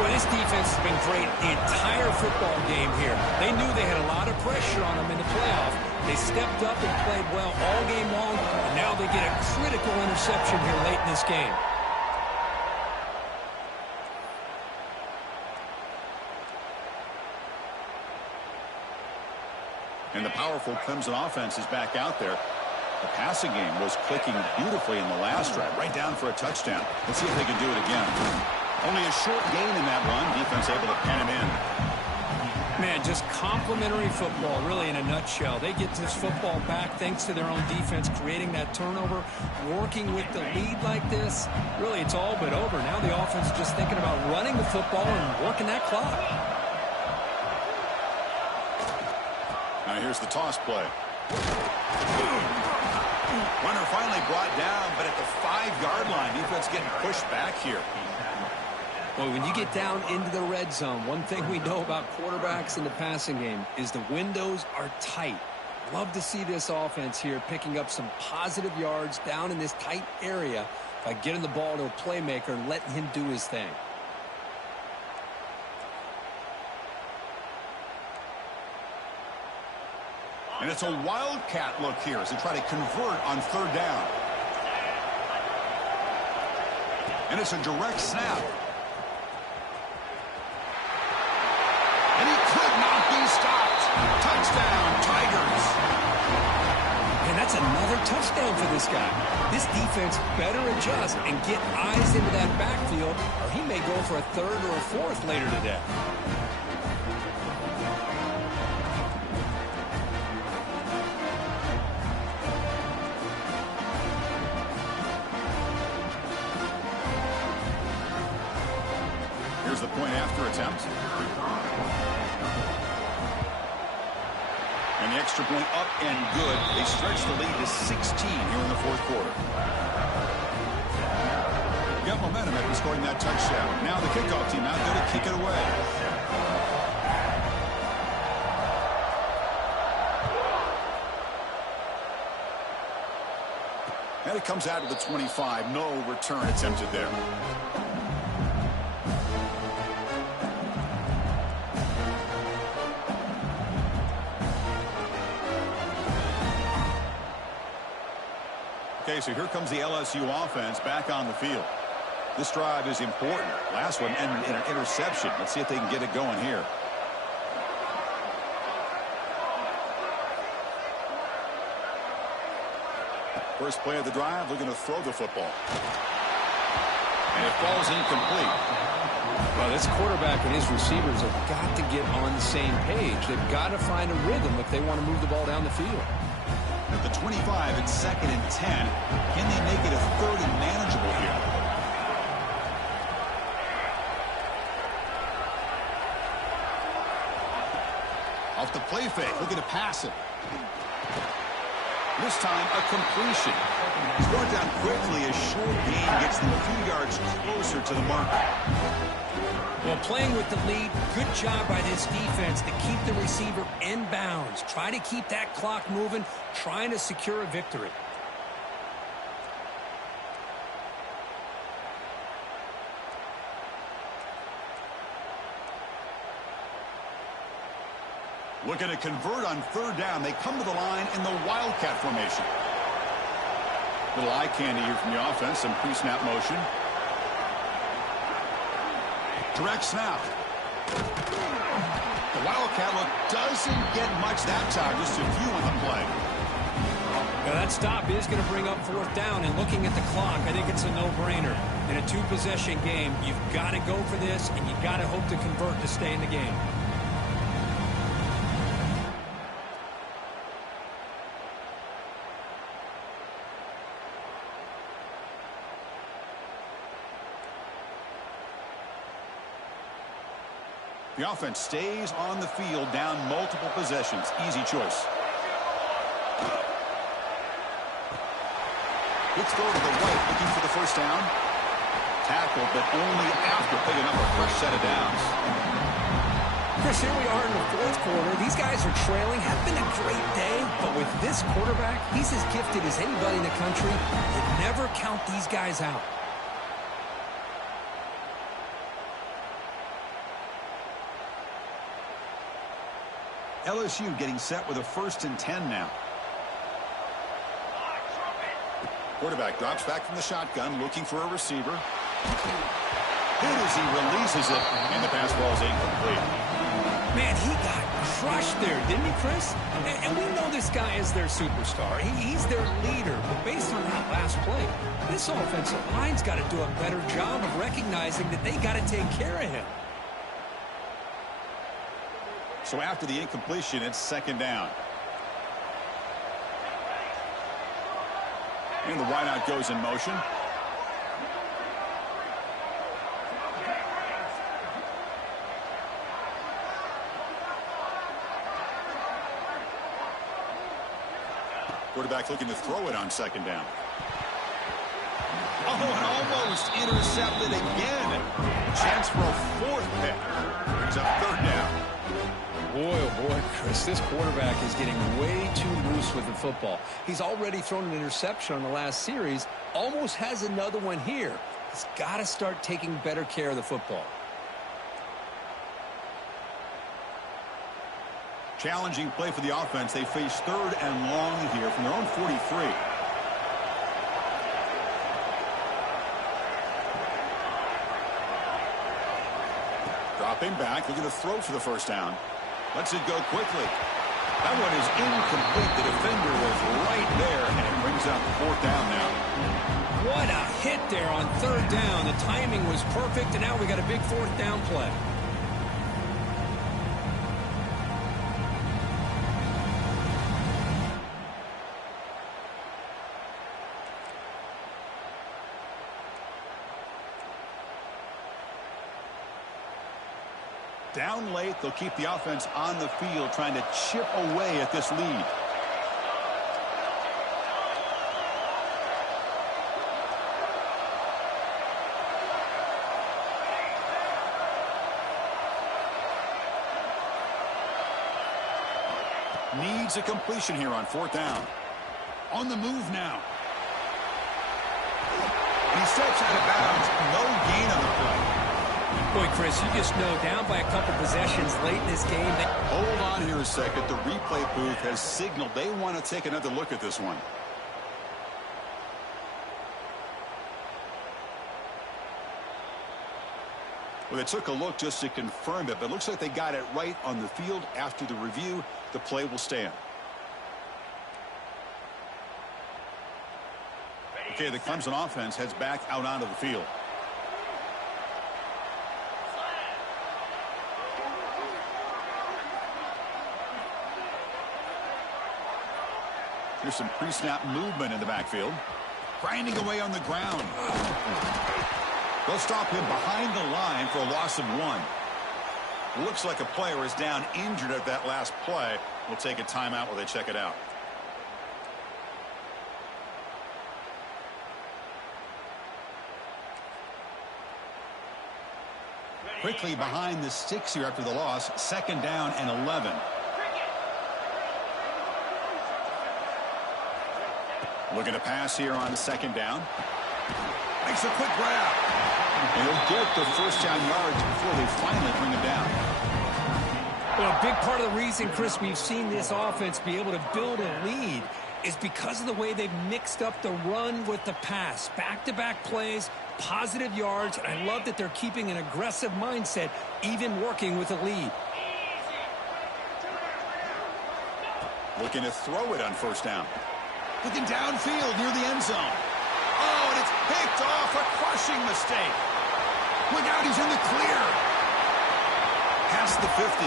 Well, this defense has been great the entire football game here. They knew they had a lot of pressure on them in the playoff. They stepped up and played well all game long, and now they get a critical interception here late in this game. And the powerful Clemson offense is back out there. The passing game was clicking beautifully in the last drive, right down for a touchdown. Let's see if they can do it again. Only a short gain in that run. Defense able to pen him in. Man, just complimentary football, really, in a nutshell. They get this football back thanks to their own defense, creating that turnover, working with the lead like this. Really, it's all but over. Now the offense is just thinking about running the football and working that clock. Now here's the toss play. Runner finally brought down, but at the 5-yard line, defense getting pushed back here. Well, when you get down into the red zone, one thing we know about quarterbacks in the passing game is the windows are tight. Love to see this offense here picking up some positive yards down in this tight area by getting the ball to a playmaker and letting him do his thing. And it's a wildcat look here as they try to convert on 3rd down. And it's a direct snap. And he could not be stopped. Touchdown, Tigers. And that's another touchdown for this guy. This defense better adjust and get eyes into that backfield, or he may go for a 3rd or a 4th later today. Here's the point after attempt. And the extra point up and good. They stretch the lead to 16 here in the 4th quarter. Got momentum after scoring that touchdown. Now the kickoff team out there to kick it away. And it comes out of the 25. No return attempted there. Okay, so here comes the LSU offense back on the field. This drive is important. Last one ended in an interception. Let's see if they can get it going here. First play of the drive, looking to throw the football. And it falls incomplete. Well, this quarterback and his receivers have got to get on the same page. They've got to find a rhythm if they want to move the ball down the field. At the 25, it's 2nd and 10. Can they make it a 3rd and manageable here? Off the play fake, looking to pass it. This time, a completion. He's brought down quickly. A short gain gets them a few yards closer to the marker. Well, playing with the lead, good job by this defense to keep the receiver in bounds. Try to keep that clock moving, trying to secure a victory. Looking to convert on 3rd down. They come to the line in the wildcat formation. Little eye candy here from the offense. Some pre-snap motion. Direct snap. The wildcat look doesn't get much that time. Just a few on the play. Now that stop is going to bring up 4th down. And looking at the clock, I think it's a no-brainer. In a 2-possession game, you've got to go for this, and you've got to hope to convert to stay in the game. The offense stays on the field, down multiple possessions. Easy choice. Let's go to the right, looking for the 1st down. Tackled, but only after picking up a fresh set of downs. Chris, here we are in the 4th quarter. These guys are trailing. Have been a great day, but with this quarterback, he's as gifted as anybody in the country. You never count these guys out. LSU getting set with a 1st and 10 now. Quarterback drops back from the shotgun, looking for a receiver. Good as he releases it, and the pass ball is incomplete. Man, he got crushed there, didn't he, Chris? And we know this guy is their superstar. He's their leader. But based on that last play, this offensive line's got to do a better job of recognizing that they got to take care of him. So after the incompletion, it's second down. And the wideout goes in motion. Quarterback looking to throw it on second down. Oh, and almost intercepted again. Chance for a fourth pick. Brings up third down. Boy, oh boy, Chris, this quarterback is getting way too loose with the football. He's already thrown an interception on the last series, almost has another one here. He's got to start taking better care of the football. Challenging play for the offense. They face third and long here from their own 43. Dropping back, looking to throw for the first down. Lets it go quickly. That one is incomplete. The defender was right there, and it brings up fourth down now. What a hit there on third down. The timing was perfect, and now we got a big fourth down play. Down late, they'll keep the offense on the field trying to chip away at this lead. Needs a completion here on fourth down. On the move now. And he steps out of bounds. No gain on the play. Boy, Chris, you just know down by a couple possessions late in this game. Hold on here a second. The replay booth has signaled they want to take another look at this one. Well, they took a look just to confirm it, but it looks like they got it right on the field. After the review, the play will stand. Okay, the Clemson offense heads back out onto the field. Here's some pre-snap movement in the backfield. Grinding away on the ground. They'll stop him behind the line for a loss of 1. Looks like a player is down injured at that last play. We'll take a timeout while they check it out. Quickly behind the sticks here after the loss. Second down and 11. Looking to pass here on second down. Makes a quick grab. And he'll get the first down yards before they finally bring him down. Well, a big part of the reason, Chris, we've seen this offense be able to build a lead is because of the way they've mixed up the run with the pass. Back-to-back plays, positive yards, and I love that they're keeping an aggressive mindset, even working with a lead. Looking to throw it on first down. Looking downfield near the end zone. Oh, and it's picked off. A crushing mistake. Look out, he's in the clear. Past the 50.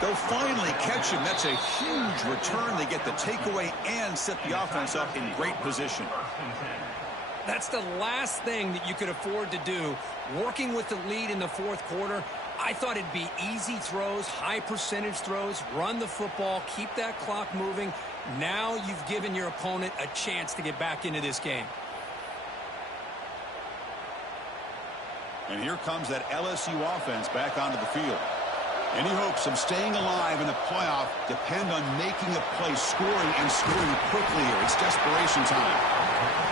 They'll finally catch him. That's a huge return. They get the takeaway and set the offense up in great position. That's the last thing that you could afford to do. Working with the lead in the fourth quarter, I thought it'd be easy throws, high percentage throws, run the football, keep that clock moving. Now you've given your opponent a chance to get back into this game. And here comes that LSU offense back onto the field. Any hopes of staying alive in the playoff depend on making a play, scoring, and scoring quickly here. It's desperation time.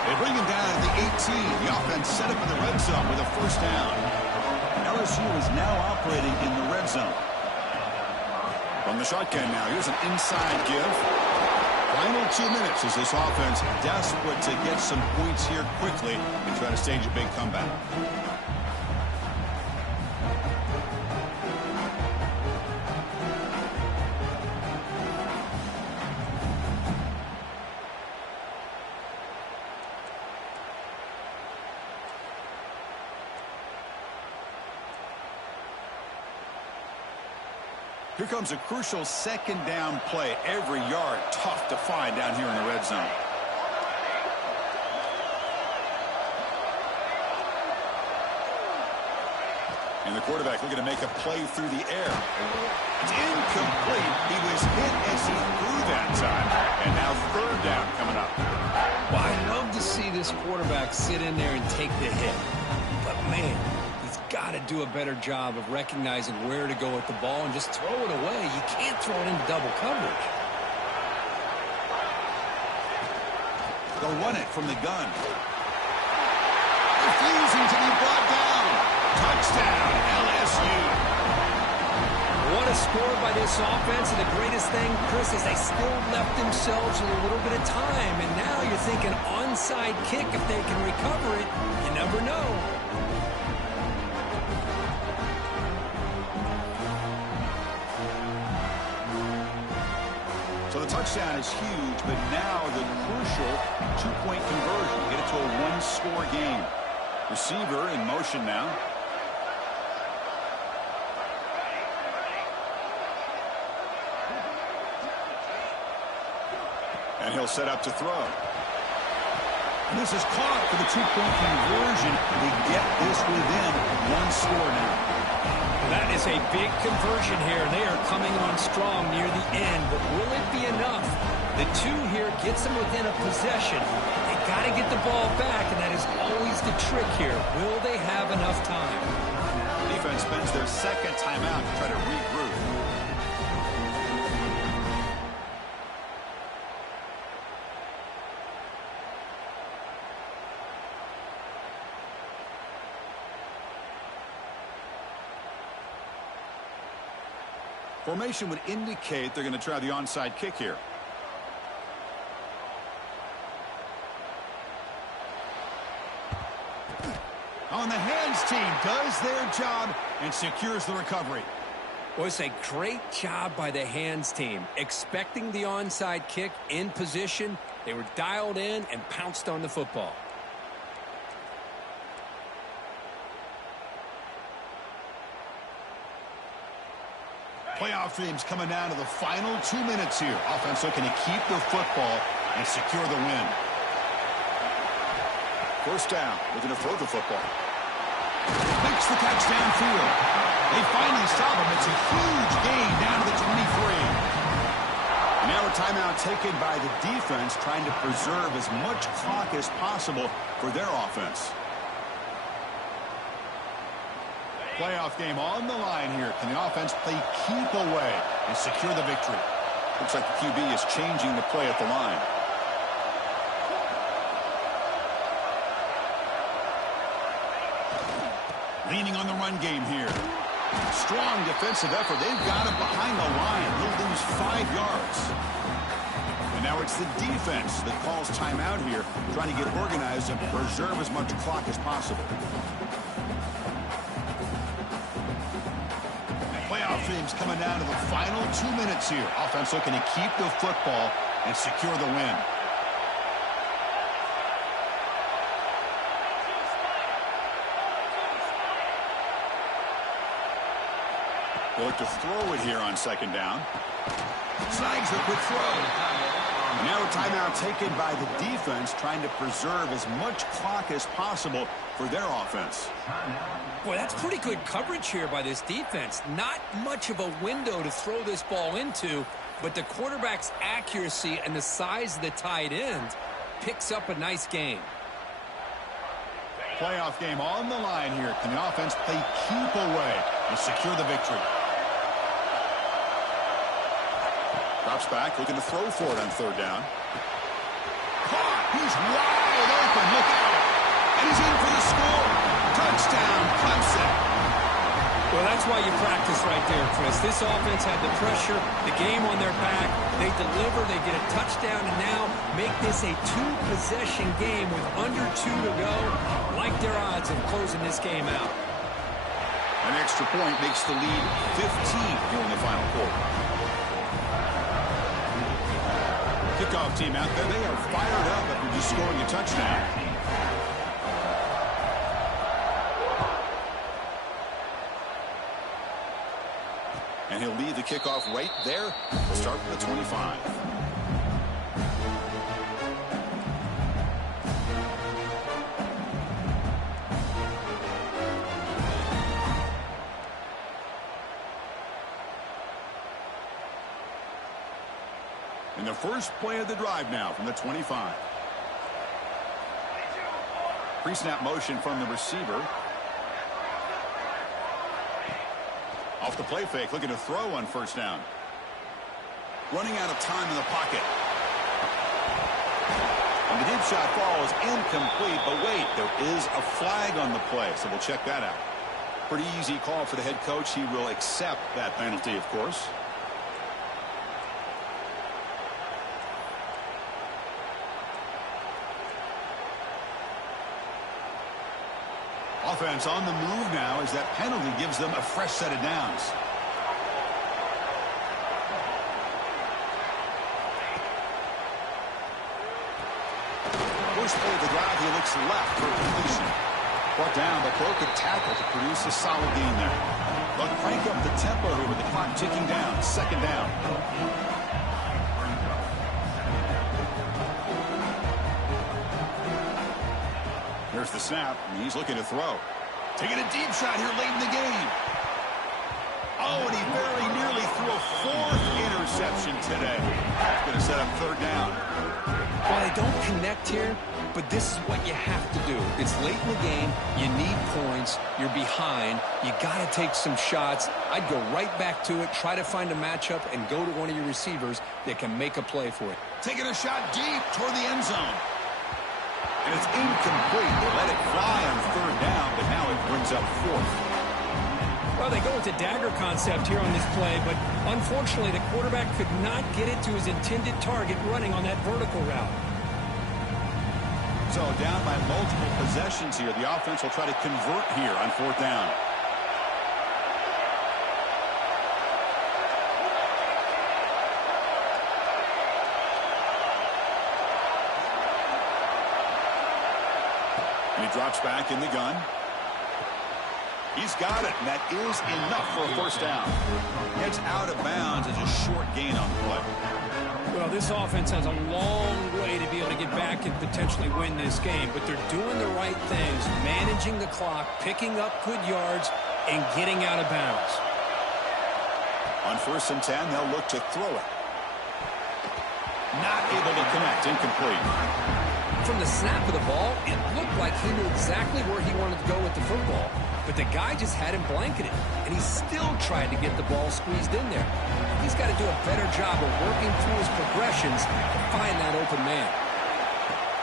They bring him down at the 18. The offense set up in the red zone with a first down. LSU is now operating in the red zone. From the shotgun now, here's an inside give. Final 2 minutes as this offense desperate to get some points here quickly and try to stage a big comeback. Here comes a crucial second down play. Every yard tough to find down here in the red zone. And the quarterback looking to make a play through the air. It's incomplete. He was hit as he threw that time. And now third down coming up. Well, I love to see this quarterback sit in there and take the hit. But, man, he's got to do a better job of recognizing where to go with the ball and just throw it away. You can't throw it into double coverage. They'll run it from the gun. Refusing to be brought down. Touchdown, LSU. What a score by this offense, and the greatest thing, Chris, is they still left themselves with a little bit of time, and now you're thinking onside kick if they can recover it. You never know. So the touchdown is huge, but now the crucial two-point conversion. Get it to a one-score game. Receiver in motion now. And he'll set up to throw. And this is caught for the two-point conversion. They get this within one score now. That is a big conversion here. They are coming on strong near the end, but will it be enough? The two here gets them within a possession. They got to get the ball back, and that is always the trick here. Will they have enough time? Defense spends their second timeout to try to regroup. Formation would indicate they're going to try the onside kick here. On the hands team does their job and secures the recovery. Well, it's a great job by the hands team. Expecting the onside kick in position, they were dialed in and pounced on the football. Playoff dreams coming down to the final 2 minutes here. Offense looking to keep the football and secure the win. First down, looking to throw the football. Makes the catch downfield. They finally stop him. It's a huge gain down to the 23. And now a timeout taken by the defense, trying to preserve as much clock as possible for their offense. Playoff game on the line here. Can the offense play keep away and secure the victory? Looks like the QB is changing the play at the line. Leaning on the run game here. Strong defensive effort. They've got him behind the line. He'll lose 5 yards. And now it's the defense that calls timeout here, trying to get organized and preserve as much clock as possible. Playoff dreams coming down to the final 2 minutes here. Offense looking to keep the football and secure the win. They look to throw it here on second down. Snags the quick throw. Now a timeout taken by the defense, trying to preserve as much clock as possible for their offense. Boy, that's pretty good coverage here by this defense. Not much of a window to throw this ball into, but the quarterback's accuracy and the size of the tight end picks up a nice game. Playoff game on the line here. Can the offense play keep away and secure the victory? Drops back, looking to throw for it on third down. Caught! He's wide open. Look out! And he's in for the score. Touchdown, Clemson. Well, that's why you practice right there, Chris. This offense had the pressure, the game on their back. They deliver, they get a touchdown, and now make this a 2-possession game with under 2 to go. Like their odds of closing this game out. An extra point makes the lead 15 here in the final quarter. Kickoff team out there. They are fired up after just scoring a touchdown. And he'll lead the kickoff right there. We'll start from the 25. In the first play of the drive now from the 25. Pre-snap motion from the receiver. Off the play fake, looking to throw on first down. Running out of time in the pocket. And the deep shot falls incomplete, but wait, there is a flag on the play, so we'll check that out. Pretty easy call for the head coach. He will accept that penalty, of course. Offense on the move now as that penalty gives them a fresh set of downs. First play of the drive, he looks left for completion. Brought down, but broke a tackle to produce a solid gain there. But crank up the tempo here with the clock ticking down. Second down. Here's the snap, and he's looking to throw. Taking a deep shot here late in the game. Oh, and he very nearly threw a fourth interception today. Going to set up third down. Well, they don't connect here, but this is what you have to do. It's late in the game. You need points. You're behind. You got to take some shots. I'd go right back to it, try to find a matchup, and go to one of your receivers that can make a play for it. Taking a shot deep toward the end zone. And it's incomplete. They let it fly on third down, but now it brings up fourth. Well, they go with the dagger concept here on this play, but unfortunately the quarterback could not get it to his intended target running on that vertical route. So down by multiple possessions here. The offense will try to convert here on fourth down. And he drops back in the gun. He's got it, and that is enough for a first down. Gets out of bounds as a short gain on the play. Well, this offense has a long way to be able to get back and potentially win this game, but they're doing the right things, managing the clock, picking up good yards, and getting out of bounds. On 1st and 10, they'll look to throw it. Not able to connect, incomplete. From the snap of the ball, it looked like he knew exactly where he wanted to go with the football. But the guy just had him blanketed, and he still tried to get the ball squeezed in there. He's got to do a better job of working through his progressions to find that open man.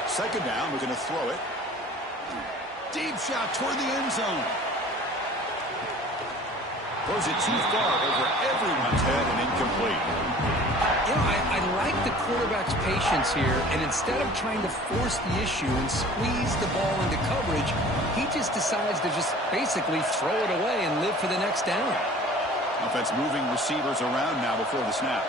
Second down, we're going to throw it. Deep shot toward the end zone. Throws it too far over everyone's head and incomplete. You know, I like the quarterback's patience here, and instead of trying to force the issue and squeeze the ball into coverage, he just decides to just basically throw it away and live for the next down. Offense moving receivers around now before the snap.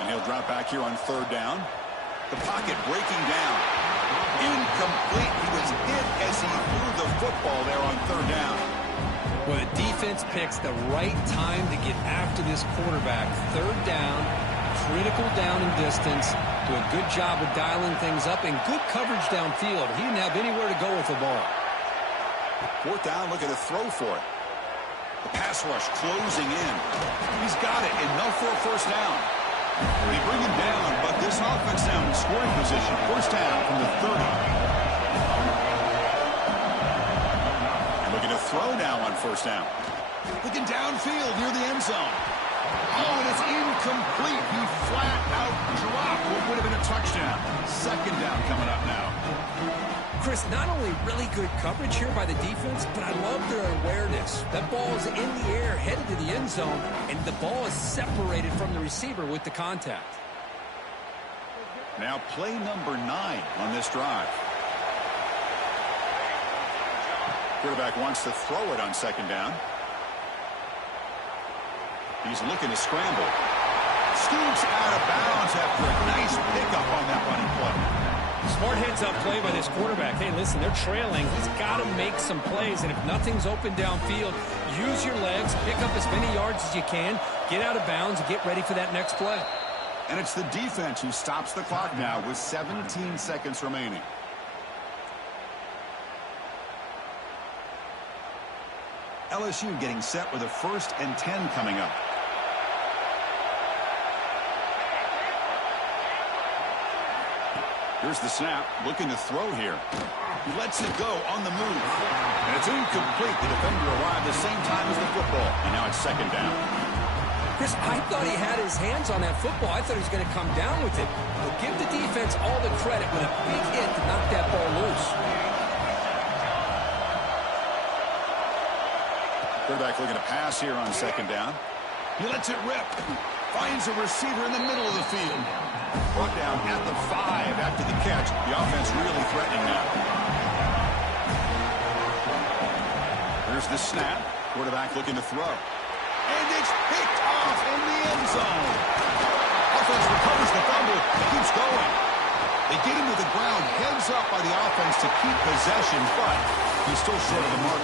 And he'll drop back here on third down. The pocket breaking down. Incomplete. He was hit as he threw the football there on third down. Well, the defense picks the right time to get after this quarterback. Third down, critical down and distance. Do a good job of dialing things up and good coverage downfield. He didn't have anywhere to go with the ball. Fourth down, looking to throw for it. The pass rush closing in. He's got it. Enough for a first down. They bring him down, but this offense down in scoring position. First down from the 30. And looking to throw now on first down. Looking downfield near the end zone. Oh, and it's incomplete. He flat out dropped what would have been a touchdown. Second down coming up now. Chris, not only really good coverage here by the defense, but I love their awareness. That ball is in the air, headed to the end zone, and the ball is separated from the receiver with the contact. Now play number 9 on this drive. Quarterback wants to throw it on second down. He's looking to scramble. Scoops out of bounds after a nice pickup on that running play. Smart heads-up play by this quarterback. Hey, listen, they're trailing. He's got to make some plays, and if nothing's open downfield, use your legs, pick up as many yards as you can, get out of bounds, and get ready for that next play. And it's the defense who stops the clock now with 17 seconds remaining. LSU getting set with a 1st and 10 coming up. Here's the snap, looking to throw here. He lets it go on the move. And it's incomplete. The defender arrived the same time as the football. And now it's 2nd down. Chris, I thought he had his hands on that football. I thought he was going to come down with it. But give the defense all the credit with a big hit to knock that ball loose. Quarterback looking to pass here on 2nd down. He lets it rip. Finds a receiver in the middle of the field. Brought down at the 5 after the catch. The offense really threatening now. There's the snap. Quarterback looking to throw. And it's picked off in the end zone. Offense recovers the fumble. Keeps going. They get him to the ground. Heads up by the offense to keep possession, but he's still short of the mark.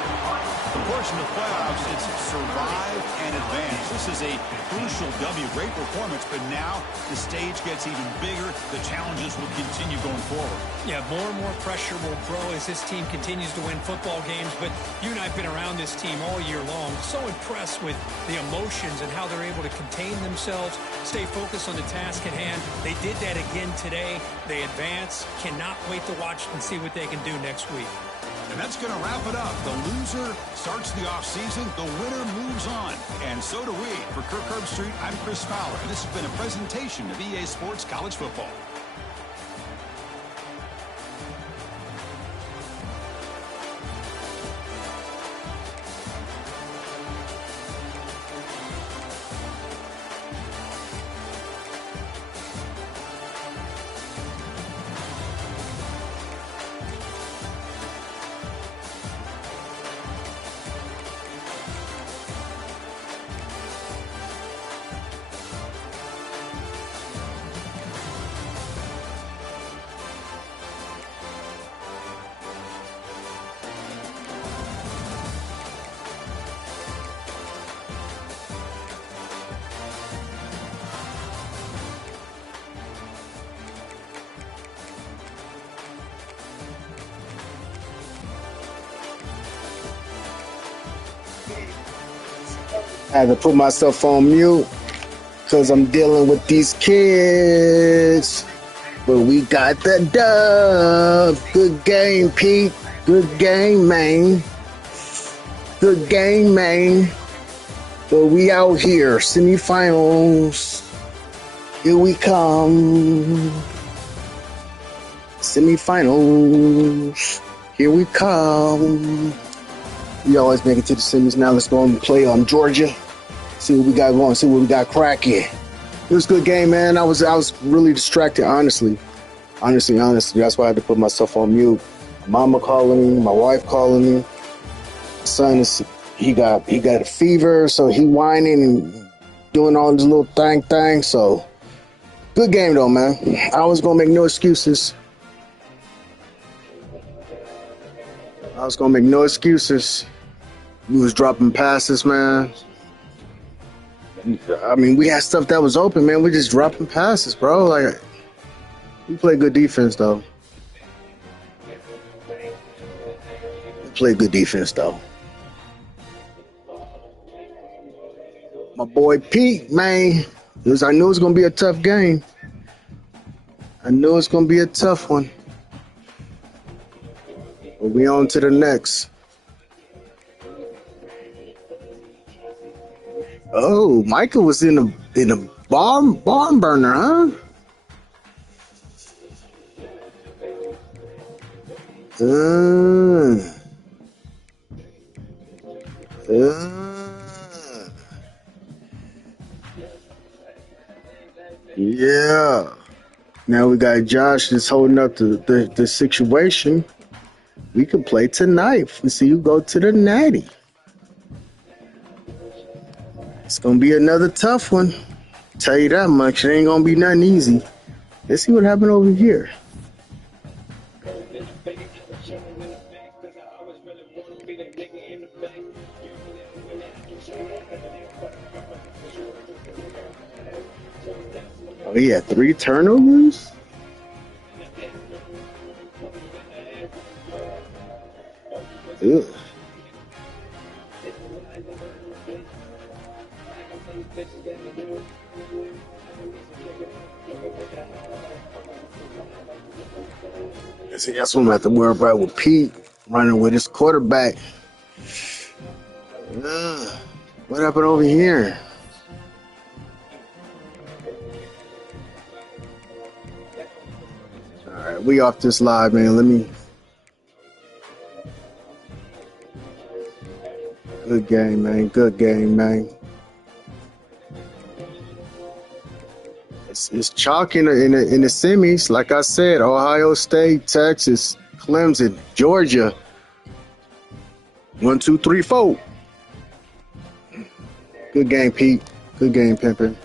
The portion of playoffs, it's survive and advance. This is a crucial W. Great performance, but now the stage gets even bigger. The challenges will continue going forward. Yeah, more and more pressure will grow as this team continues to win football games, but you and I have been around this team all year long. So impressed with the emotions and how they're able to contain themselves, stay focused on the task at hand. They did that again today. They advance. Cannot wait to watch and see what they can do next week. And that's going to wrap it up. The loser starts the offseason. The winner moves on. And so do we. For Kirk Herbstreit, I'm Chris Fowler. And this has been a presentation of EA Sports College Football. I had to put myself on mute because I'm dealing with these kids. But we got the dub. Good game, Pete. Good game, man. Good game, man. But we out here. Semifinals. Here we come. Semifinals. Here we come. We always make it to the semis. Now let's go and play on Georgia. See what we got going. See what we got cracking. It was a good game, man. I was really distracted, honestly. Honestly. That's why I had to put myself on mute. My mama calling me. My wife calling me. My son he got a fever, so he whining and doing all this little thing. So good game though, man. I was gonna make no excuses. We was dropping passes, man. I mean, we had stuff that was open, man. We just dropping passes, bro. Like, we play good defense, though. My boy Pete, man. I knew it was gonna be a tough game. I knew it was gonna be a tough one. But we on to the next. Oh, Michael was in a barn burner, huh? Yeah. Now we got Josh just holding up the situation. We can play tonight. We see you go to the Natty. It's gonna be another tough one. Tell you that much. It ain't gonna be nothing easy. Let's see what happened over here. Oh, he had 3 turnovers? Ugh. See, that's what I'm going to have to worry about with Pete running with his quarterback. What happened over here? All right, we off this live, man. Let me. Good game, man. Good game, man. It's chalk in the semis. Like I said, Ohio State, Texas, Clemson, Georgia. 1, 2, 3, 4. Good game, Pete. Good game, Pimpin'.